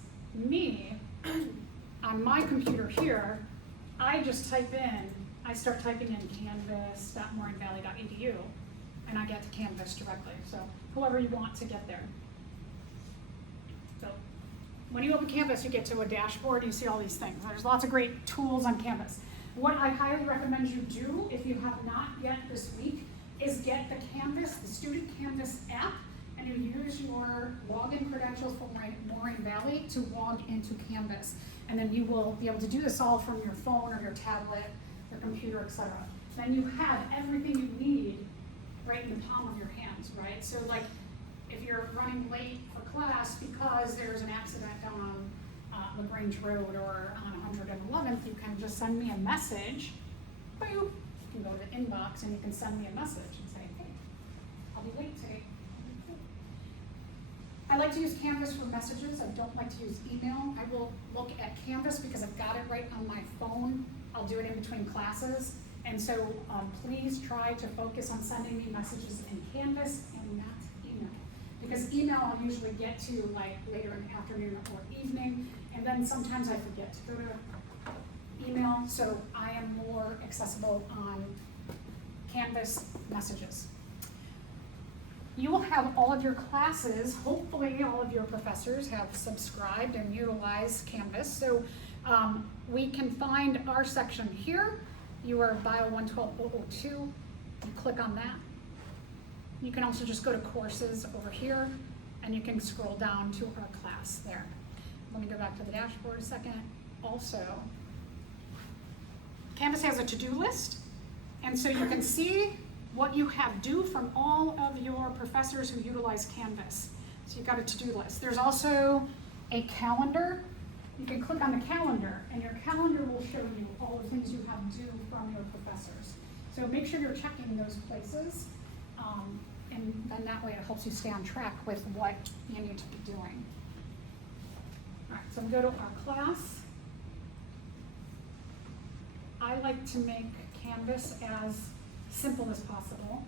on my computer here, I start typing in canvas.morainvalley.edu, and I get to Canvas directly. So whoever you want to get there. So when you open Canvas, you get to a dashboard, you see all these things. There's lots of great tools on Canvas. What I highly recommend you do, if you have not yet this week, is get the Student Canvas app, and you use your login credentials for Moraine Valley to log into Canvas. And then you will be able to do this all from your phone or your tablet, your computer, etc. Then you have everything you need right in the palm of your hands, right? So like, if you're running late for class because there's an accident down on LaGrange Road or on 111th, you can just send me a message. Boop. You can go to the inbox and you can send me a message and say, hey, I'll be late today. I like to use Canvas for messages. I don't like to use email. I will look at Canvas because I've got it right on my phone. I'll do it in between classes. And so please try to focus on sending me messages in Canvas and not email. Because email I'll usually get to like later in the afternoon or evening, and then sometimes I forget to go to email, so I am more accessible on Canvas messages. You will have all of your classes, hopefully all of your professors have subscribed and utilized Canvas. So we can find our section here. You are Bio 112.002, you click on that. You can also just go to courses over here, and you can scroll down to our class there. Let me go back to the dashboard a second. Also, Canvas has a to-do list, and so you can see what you have due from all of your professors who utilize Canvas. So you've got a to-do list. There's also a calendar. You can click on the calendar, and your calendar will show you all the things you have due from your professors. So make sure you're checking those places, and then that way it helps you stay on track with what you need to be doing. All right, so we go to our class. I like to make Canvas as simple as possible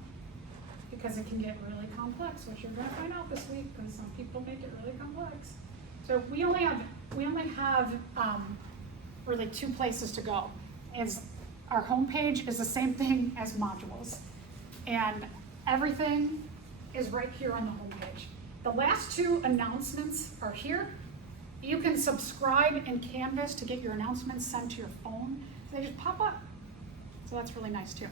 because it can get really complex, which you're going to find out this week because some people make it really complex. So we only have really two places to go. Our homepage is the same thing as modules, and everything is right here on the homepage. The last two announcements are here. You can subscribe in Canvas to get your announcements sent to your phone. They just pop up. So that's really nice too.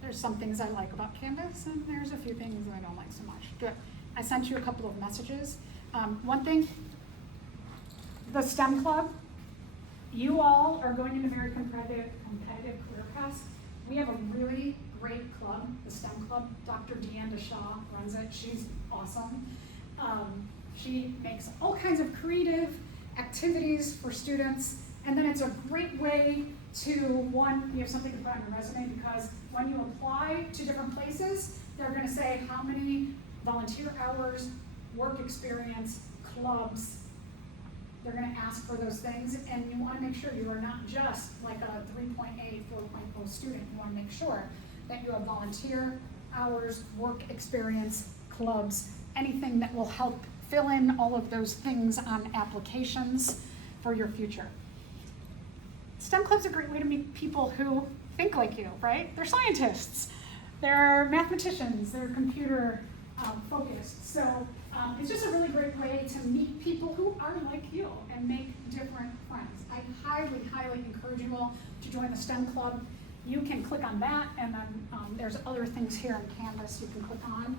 There's some things I like about Canvas, and there's a few things that I don't like so much. Good. I sent you a couple of messages. One thing, the STEM Club, you all are going into very competitive career paths. We have a really great club, the STEM Club. Dr. Deanna Shaw runs it. She's awesome. She makes all kinds of creative activities for students, and then it's a great way to, one, you have something to put on your resume, because when you apply to different places, they're going to say how many volunteer hours, work experience, clubs. They're going to ask for those things, and you want to make sure you are not just like a 3.8, 4.0 student. You want to make sure that you have volunteer hours, work experience, clubs, anything that will help fill in all of those things on applications for your future. STEM Club's a great way to meet people who think like you, right? They're scientists, they're mathematicians, they're computer focused. So it's just a really great way to meet people who are like you and make different friends. I highly, highly encourage you all to join the STEM Club. You can click on that, and then there's other things here in Canvas you can click on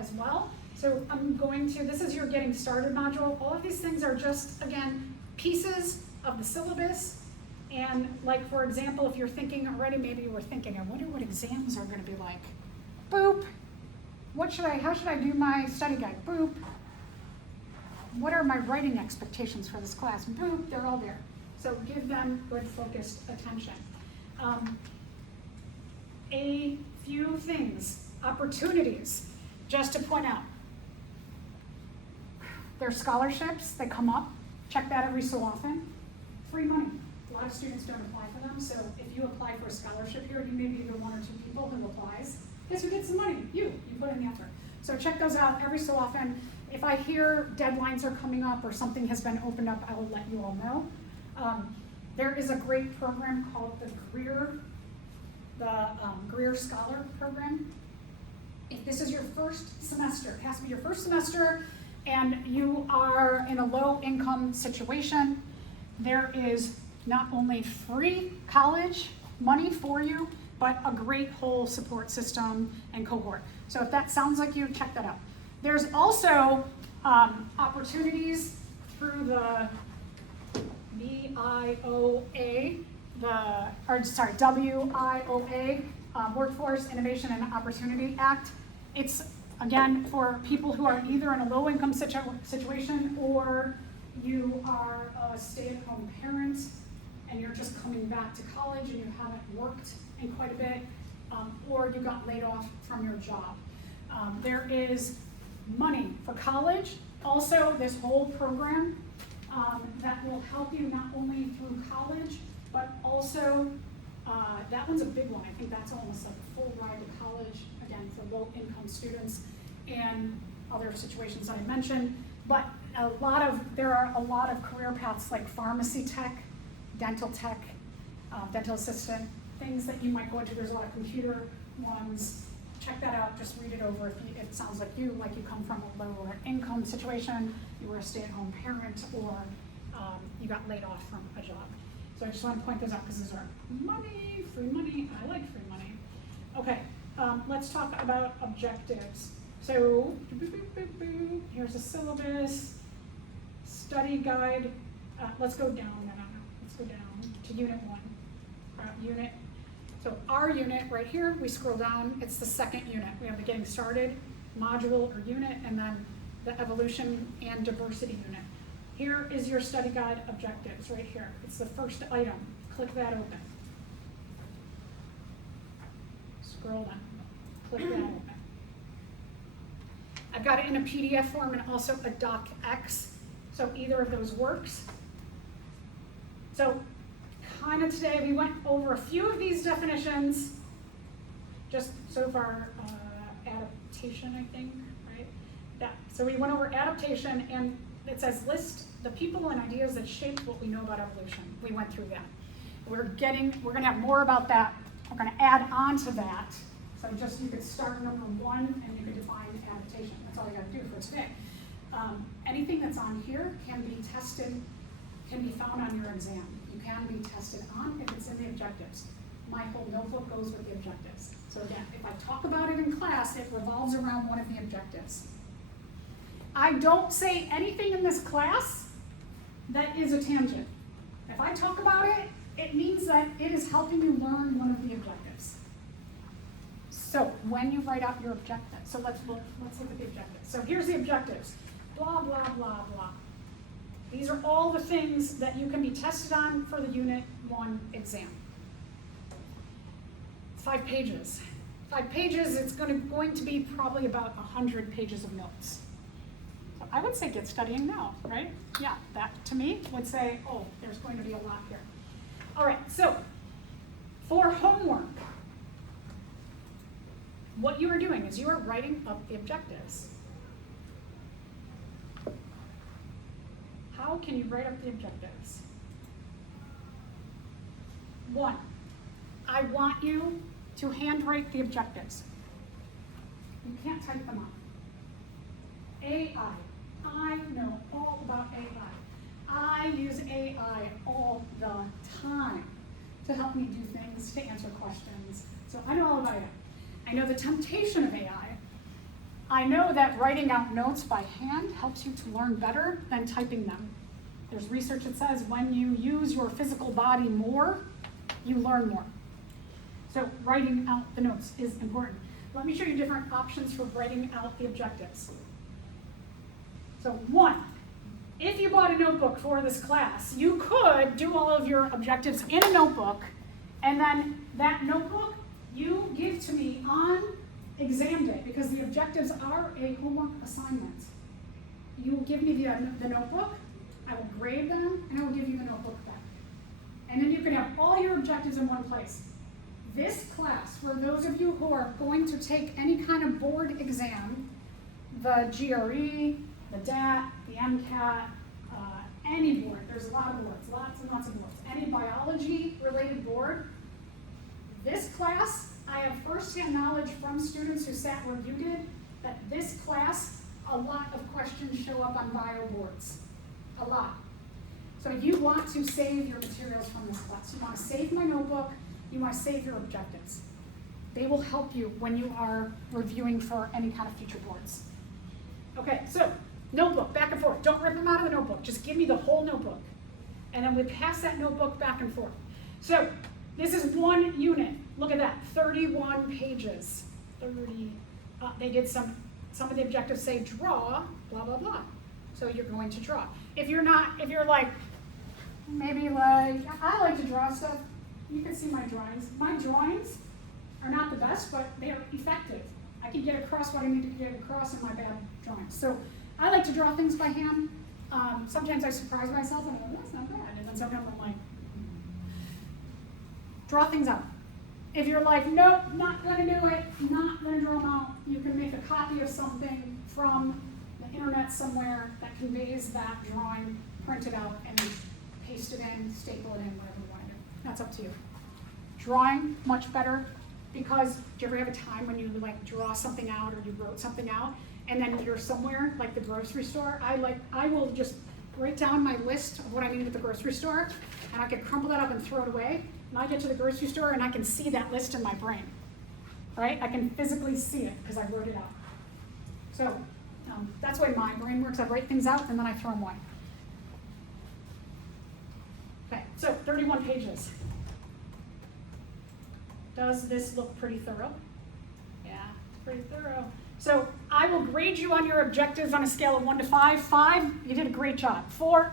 as well. So this is your Getting Started module. All of these things are just, again, pieces of the syllabus. And like, for example, if you're thinking already, maybe you were thinking, I wonder what exams are going to be like. Boop. How should I do my study guide? Boop. What are my writing expectations for this class? Boop, they're all there. So give them good focused attention. A few things, opportunities, just to point out. There's scholarships that come up. Check that every so often. Free money. A lot of students don't apply for them, so if you apply for a scholarship here, you may be the one or two people who applies. Guess who gets the money? You put in the effort. So check those out every so often. If I hear deadlines are coming up or something has been opened up, I will let you all know. There is a great program called the Greer Scholar Program. If this is your first semester, it has to be your first semester, and you are in a low income situation, there is not only free college money for you, but a great whole support system and cohort. So if that sounds like you, check that out. There's also opportunities through the WIOA, Workforce Innovation and Opportunity Act. It's, again, for people who are either in a low income situation, or you are a stay-at-home parent and you're just coming back to college and you haven't worked in quite a bit, or you got laid off from your job. There is money for college. Also, this whole program that will help you not only through college, but also, that one's a big one. I think that's almost like a full ride to college, again, for low-income students and other situations that I mentioned. But there are a lot of career paths like pharmacy tech, dental assistant, things that you might go into. There's a lot of computer ones. Check that out, just read it over if it sounds like you come from a lower income situation, you were a stay-at-home parent, or you got laid off from a job. So I just want to point those out because those are money, free money. I like free money. Okay, let's talk about objectives. So here's a syllabus, study guide. Let's go down. Let's go down to Unit 1. So our unit right here, we scroll down, it's the second unit. We have the getting started module or unit, and then the evolution and diversity unit. Here is your study guide objectives right here. It's the first item. Click that open. Scroll down. Click that open. I've got it in a PDF form and also a docx, so either of those works. So kind of today we went over a few of these definitions, just so far adaptation, I think, right? Yeah, so we went over adaptation, and it says list the people and ideas that shaped what we know about evolution. We went through that. We're gonna have more about that. We're gonna add on to that. So just you could start number 1 and you could define adaptation. That's all you gotta do for today. Anything that's on here can be tested, can be found on your exam. You can be tested on if it's in the objectives. My whole notebook goes with the objectives. So again, if I talk about it in class, it revolves around one of the objectives. I don't say anything in this class that is a tangent. If I talk about it, it means that it is helping you learn one of the objectives. So when you write out your objectives, so let's look at the objectives. So here's the objectives. Blah, blah, blah, blah. These are all the things that you can be tested on for the Unit 1 exam. 5 pages. 5 pages, it's going to be probably about 100 pages of notes. So I would say get studying now, right? Yeah, that to me would say, oh, there's going to be a lot here. All right, so for homework, what you are doing is you are writing up the objectives. How can you write up the objectives? 1, I want you to handwrite the objectives. You can't type them up. AI. I know all about AI. I use AI all the time to help me do things, to answer questions. So I know all about it. I know the temptation of AI. I know that writing out notes by hand helps you to learn better than typing them. There's research that says when you use your physical body more, you learn more. So writing out the notes is important. Let me show you different options for writing out the objectives. So 1, if you bought a notebook for this class, you could do all of your objectives in a notebook, and then that notebook you give to me on exam day, because the objectives are a homework assignment. You will give me the notebook, I will grade them, and I will give you the notebook back. And then you can have all your objectives in one place. This class, for those of you who are going to take any kind of board exam, the GRE, the DAT, the MCAT, any board, there's a lot of boards, lots and lots of boards. Any biology-related board, this class, I have firsthand knowledge from students who sat where you did, that this class, a lot of questions show up on bio boards. A lot. So you want to save your materials from this class. You want to save my notebook, you want to save your objectives. They will help you when you are reviewing for any kind of future boards. Okay, so notebook, back and forth. Don't rip them out of the notebook. Just give me the whole notebook. And then we pass that notebook back and forth. So this is 1 unit. Look at that, 31 pages. They did some of the objectives say draw, blah, blah, blah. So you're going to draw. If you're like, maybe like, I like to draw stuff, you can see my drawings. My drawings are not the best, but they are effective. I can get across what I need to get across in my bad drawings. So I like to draw things by hand. Sometimes I surprise myself and I'm like, that's not bad. And then sometimes I'm like, draw things out. If you're like, nope, not gonna do it, not gonna draw them out, you can make a copy of something from the internet somewhere that conveys that drawing, print it out, and paste it in, staple it in, whatever you want to do. That's up to you. Drawing, much better, because do you ever have a time when you like draw something out or you wrote something out, and then you're somewhere, like the grocery store? I will just write down my list of what I need at the grocery store, and I can crumple that up and throw it away. And I get to the grocery store and I can see that list in my brain, right? I can physically see it because I wrote it out. So that's the way my brain works. I write things out and then I throw them away. Okay, so 31 pages. Does this look pretty thorough? Yeah, pretty thorough. So I will grade you on your objectives on a scale of 1 to 5. 5, you did a great job. 4,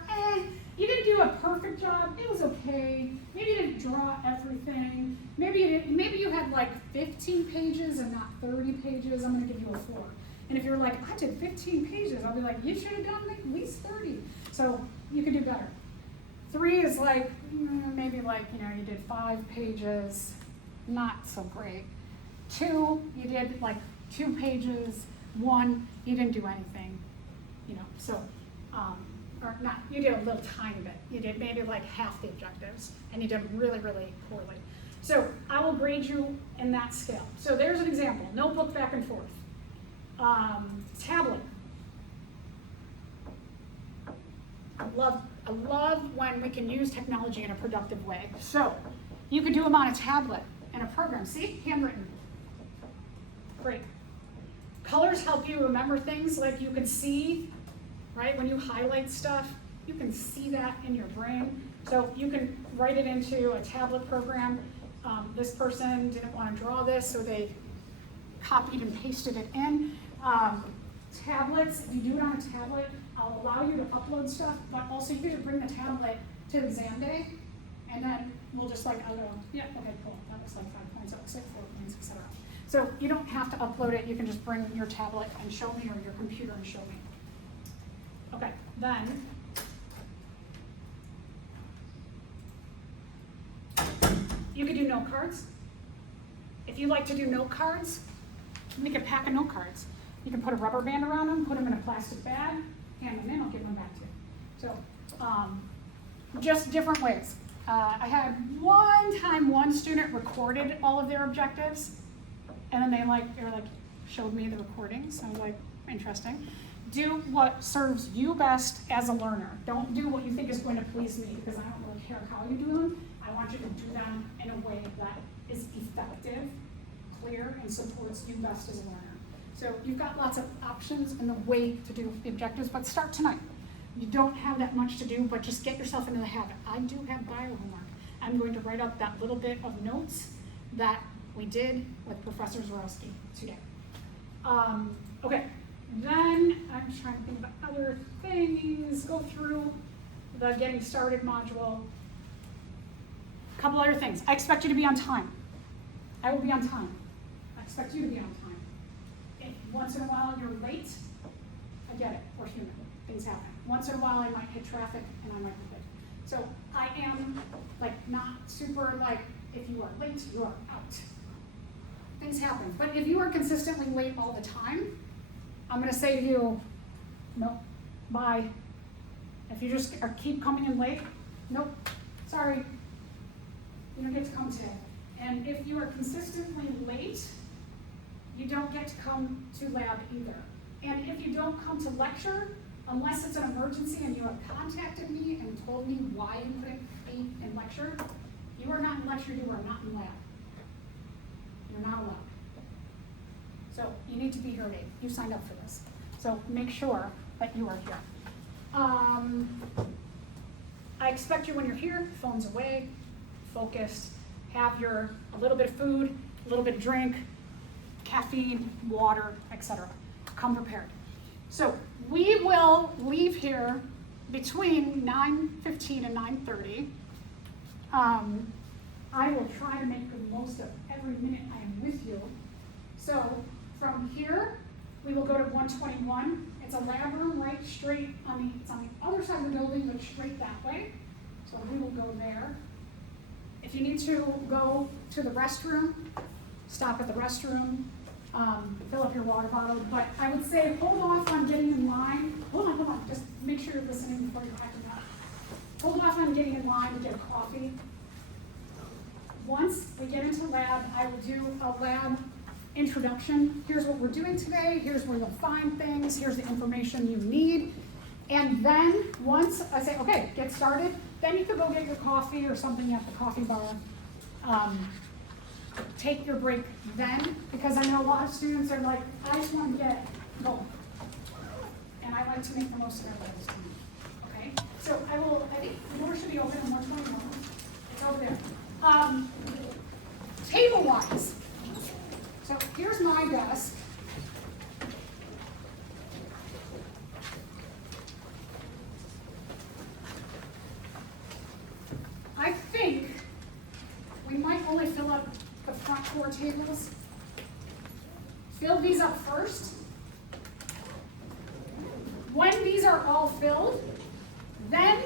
you didn't do a perfect job. It was okay. Maybe you didn't draw everything. Maybe you had like 15 pages and not 30 pages. I'm going to give you a 4. And if you're like, I did 15 pages, I'll be like, you should have done at least 30. So you can do better. 3 is like, maybe like, you did 5 pages, not so great. 2, you did like 2 pages. 1, you didn't do anything, so, or not, you did a little tiny bit. You did maybe like half the objectives, and you did really, really poorly. So I will grade you in that scale. So there's an example, notebook back and forth. Tablet. I love when we can use technology in a productive way. So you can do them on a tablet in a program. See, handwritten. Great. Colors help you remember things, like you can see, right? When you highlight stuff, you can see that in your brain. So you can write it into a tablet program. This person didn't want to draw this, so they copied and pasted it in. Tablets, if you do it on a tablet, I'll allow you to upload stuff, but also you can bring the tablet to exam day, and then we'll just like, I'll go, yeah, okay, cool, that was like 5 points, that was like 4 points, etc. So you don't have to upload it, you can just bring your tablet and show me, or your computer and show me. Okay, then, you could do note cards. If you like to do note cards, make a pack of note cards. You can put a rubber band around them, put them in a plastic bag, hand them in, I'll give them back to you. So, just different ways. I had one student recorded all of their objectives, and then they showed me the recordings. I was like, interesting. Do what serves you best as a learner. Don't do what you think is going to please me, because I don't really care how you do them. I want you to do them in a way that is effective, clear, and supports you best as a learner. So you've got lots of options in the way to do the objectives, but start tonight. You don't have that much to do, but just get yourself into the habit. I do have bio homework. I'm going to write up that little bit of notes that we did with Professor Zorowski today. Okay, then I'm trying to think about other things. Go through the Getting Started module. A couple other things. I expect you to be on time. I will be on time. I expect you to be on time. If once in a while you're late, I get it. We're human. Things happen. Once in a while I might hit traffic and I might be late. So I am not super if you are late, you are out. Things happen. But if you are consistently late all the time, I'm going to say to you, nope, bye. If you just keep coming in late, nope, sorry, you don't get to come today. And if you are consistently late, you don't get to come to lab either. And if you don't come to lecture, unless it's an emergency and you have contacted me and told me why you couldn't be in lecture, you are not in lecture, you are not in lab. You're not allowed. So you need to be here at 8. You signed up for this. So make sure that you are here. I expect you when you're here, phones away, focused, have a little bit of food, a little bit of drink, caffeine, water, etc. Come prepared. So we will leave here between 9:15 and 9:30. I will try to make the most of every minute I am with you. So from here, we will go to 121. It's a lab room right straight it's on the other side of the building, but straight that way. So we will go there. If you need to go to the restroom, stop at the restroom, fill up your water bottle. But I would say hold off on getting in line. Hold on. Just make sure you're listening before you're acting up. Hold off on getting in line to get a coffee. Once we get into lab, I will do a lab introduction. Here's what we're doing today. Here's where you'll find things. Here's the information you need. And then once I say, okay, get started, then you can go get your coffee or something at the coffee bar. Take your break then, because I know a lot of students are like, I just want to get going. And I like to make the most of everybody's time. Okay? So I think the door should be open on 121. It's over there. Table one. 4 tables. Fill these up first. When these are all filled, then